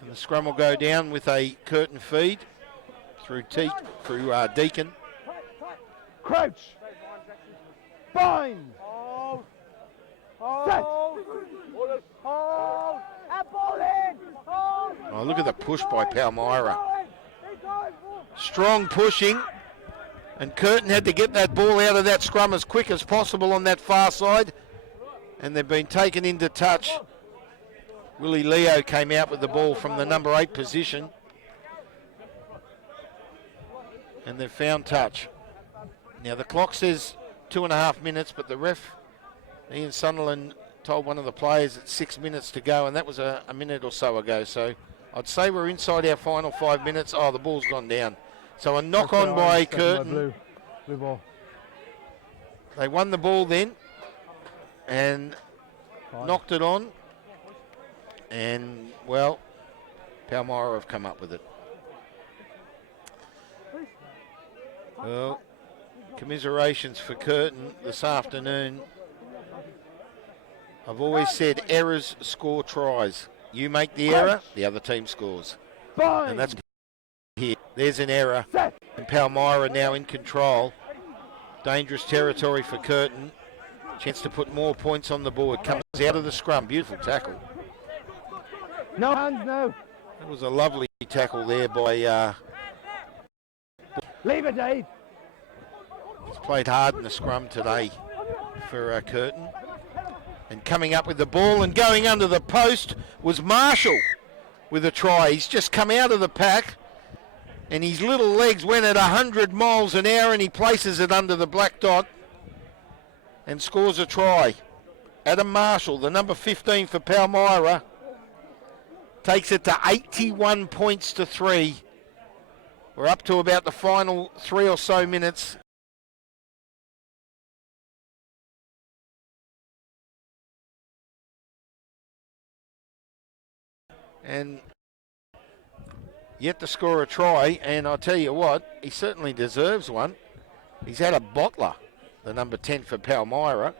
And the scrum will go down with a Curtin feed through Deacon. Crouch. Bind. Set. Oh, look at the push by Palmyra. Strong pushing. And Curtin had to get that ball out of that scrum as quick as possible on that far side. And they've been taken into touch. Willie Leo came out with the ball from the number 8 position. And they've found touch. Now the clock says 2.5 minutes, but the ref, Ian Sunderland, told one of the players it's 6 minutes to go, and that was a minute or so ago. So I'd say we're inside our final 5 minutes. Oh, the ball's gone down. So a knock on by Curtin. Blue ball. They won the ball then and knocked it on. And, well, Palmyra have come up with it. Well, commiserations for Curtin this afternoon. I've always said errors score tries. You make the error, the other team scores. And that's here. There's an error. And Palmyra now in control. Dangerous territory for Curtin. Chance to put more points on the board. Comes out of the scrum. Beautiful tackle. No hands now. That was a lovely tackle there by... Leave it, Dave. He's played hard in the scrum today for Curtin. And coming up with the ball and going under the post was Marshall with a try. He's just come out of the pack and his little legs went at 100 miles an hour and he places it under the black dot and scores a try. Adam Marshall, the number 15 for Palmyra, takes it to 81 points to 3. We're up to about the final 3 or so minutes. And yet to score a try, and I'll tell you what, he certainly deserves one. He's had a bottler, the number 10 for Palmyra.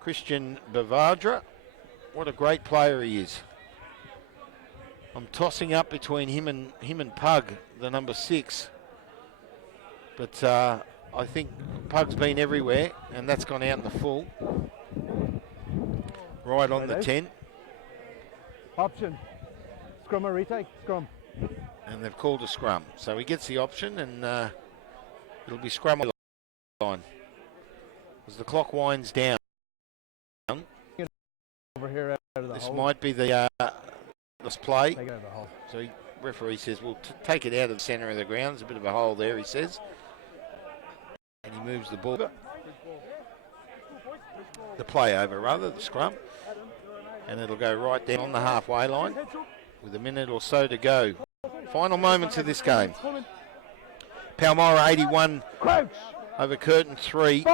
Christian Bavadra, what a great player he is. I'm tossing up between him and Pug, the number 6. But I think Pug's been everywhere, and that's gone out in the full. Right on the 10. Option. Scrum or retake? Scrum. And they've called a scrum. So he gets the option, and it'll be scrum on the line. As the clock winds down, Over here out of the this hole. might be the this play. Take it out of the hole. So referee says, we'll take it out of the centre of the ground. There's a bit of a hole there, he says. And he moves the ball. The play over, rather, the scrum. And it'll go right down on the halfway line with a minute or so to go. Final moments of this game. Palmyra 81 over Curtin 3.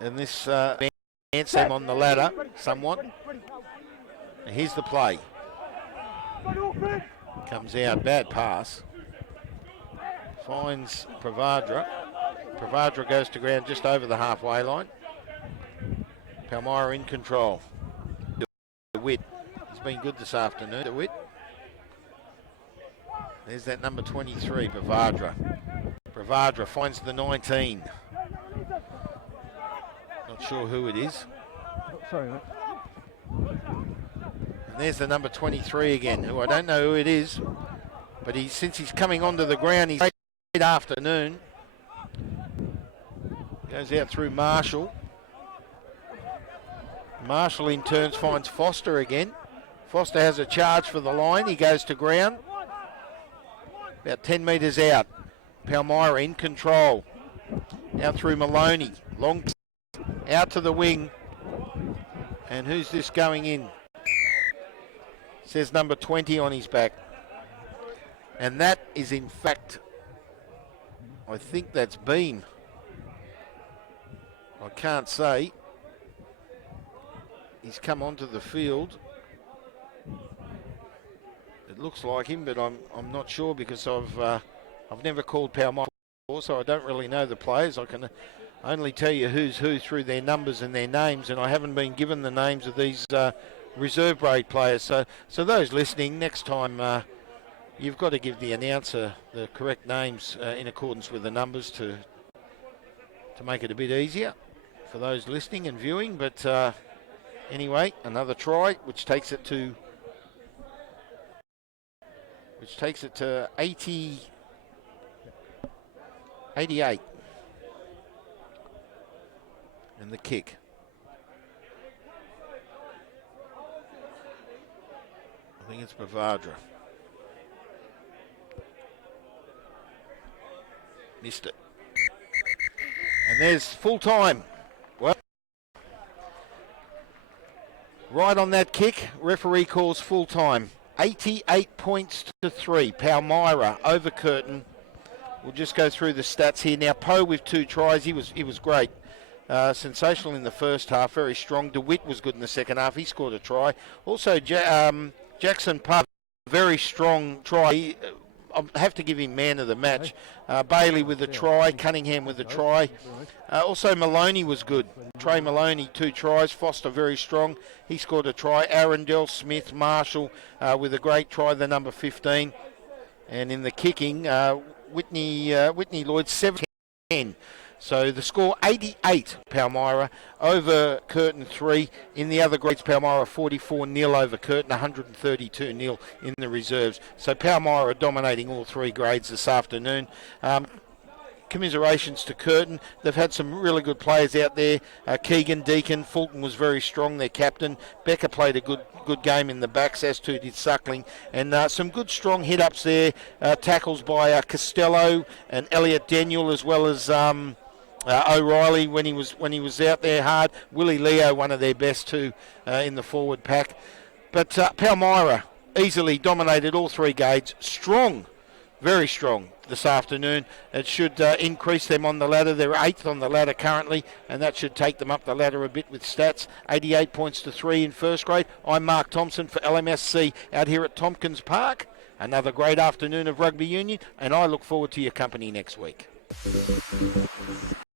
And this advance them on the ladder somewhat. And here's the play. Comes out, bad pass. Finds Pravadra. Pravadra goes to ground just over the halfway line. Palmyra in control. DeWitt has been good this afternoon. DeWitt. There's that number 23, Pravadra. Pravadra finds the 19. Not sure who it is. Oh, sorry, mate. And there's the number 23 again, who I don't know who it is. But since he's coming onto the ground, he's great afternoon. Goes out through Marshall. Marshall in turns finds Foster again. Foster has a charge for the line. He goes to ground. About 10 metres out. Palmyra in control. Out through Maloney. Long out to the wing. And who's this going in? Says number 20 on his back. And that is in fact, I think that's Beam. I can't say. He's come onto the field. It looks like him, but I'm not sure because I've never called Palmyra before, so I don't really know the players. I can only tell you who's who through their numbers and their names, and I haven't been given the names of these reserve grade players. So those listening, next time you've got to give the announcer the correct names in accordance with the numbers to make it a bit easier for those listening and viewing. But anyway, another try, which takes it to 88. And the kick. I think it's Bavardra. Missed it. And there's full time. Well, right on that kick, referee calls full time. 88 points to 3. Palmyra over Curtin. We'll just go through the stats here. Now, Poe with 2 tries. He was great. Sensational in the first half. Very strong. DeWitt was good in the second half. He scored a try. Also, Jackson Pub, very strong try. I'll have to give him man of the match. Bailey with a try. Cunningham with a try. Also, Maloney was good. Trey Maloney, 2 tries. Foster very strong. He scored a try. Arundel, Smith, Marshall with a great try, the number 15. And in the kicking, Whitney Lloyd, 7-10. So the score, 88 Palmyra over Curtin 3. In the other grades, Palmyra 44-0 over Curtin, 132-0 in the reserves. So Palmyra dominating all 3 grades this afternoon. Commiserations to Curtin. They've had some really good players out there. Keegan, Deacon, Fulton was very strong, their captain. Becker played a good game in the backs, as too did Suckling. And some good strong hit-ups there. Tackles by Costello and Elliot Daniel, as well as O'Reilly when he was out there hard. Willie Leo, one of their best too, in the forward pack. But Palmyra easily dominated all 3 grades. Strong, very strong this afternoon. It should increase them on the ladder. They're 8th on the ladder currently, and that should take them up the ladder a bit with stats. 88 points to 3 in first grade. I'm Mark Thompson for LMSC out here at Tompkins Park. Another great afternoon of rugby union, and I look forward to your company next week.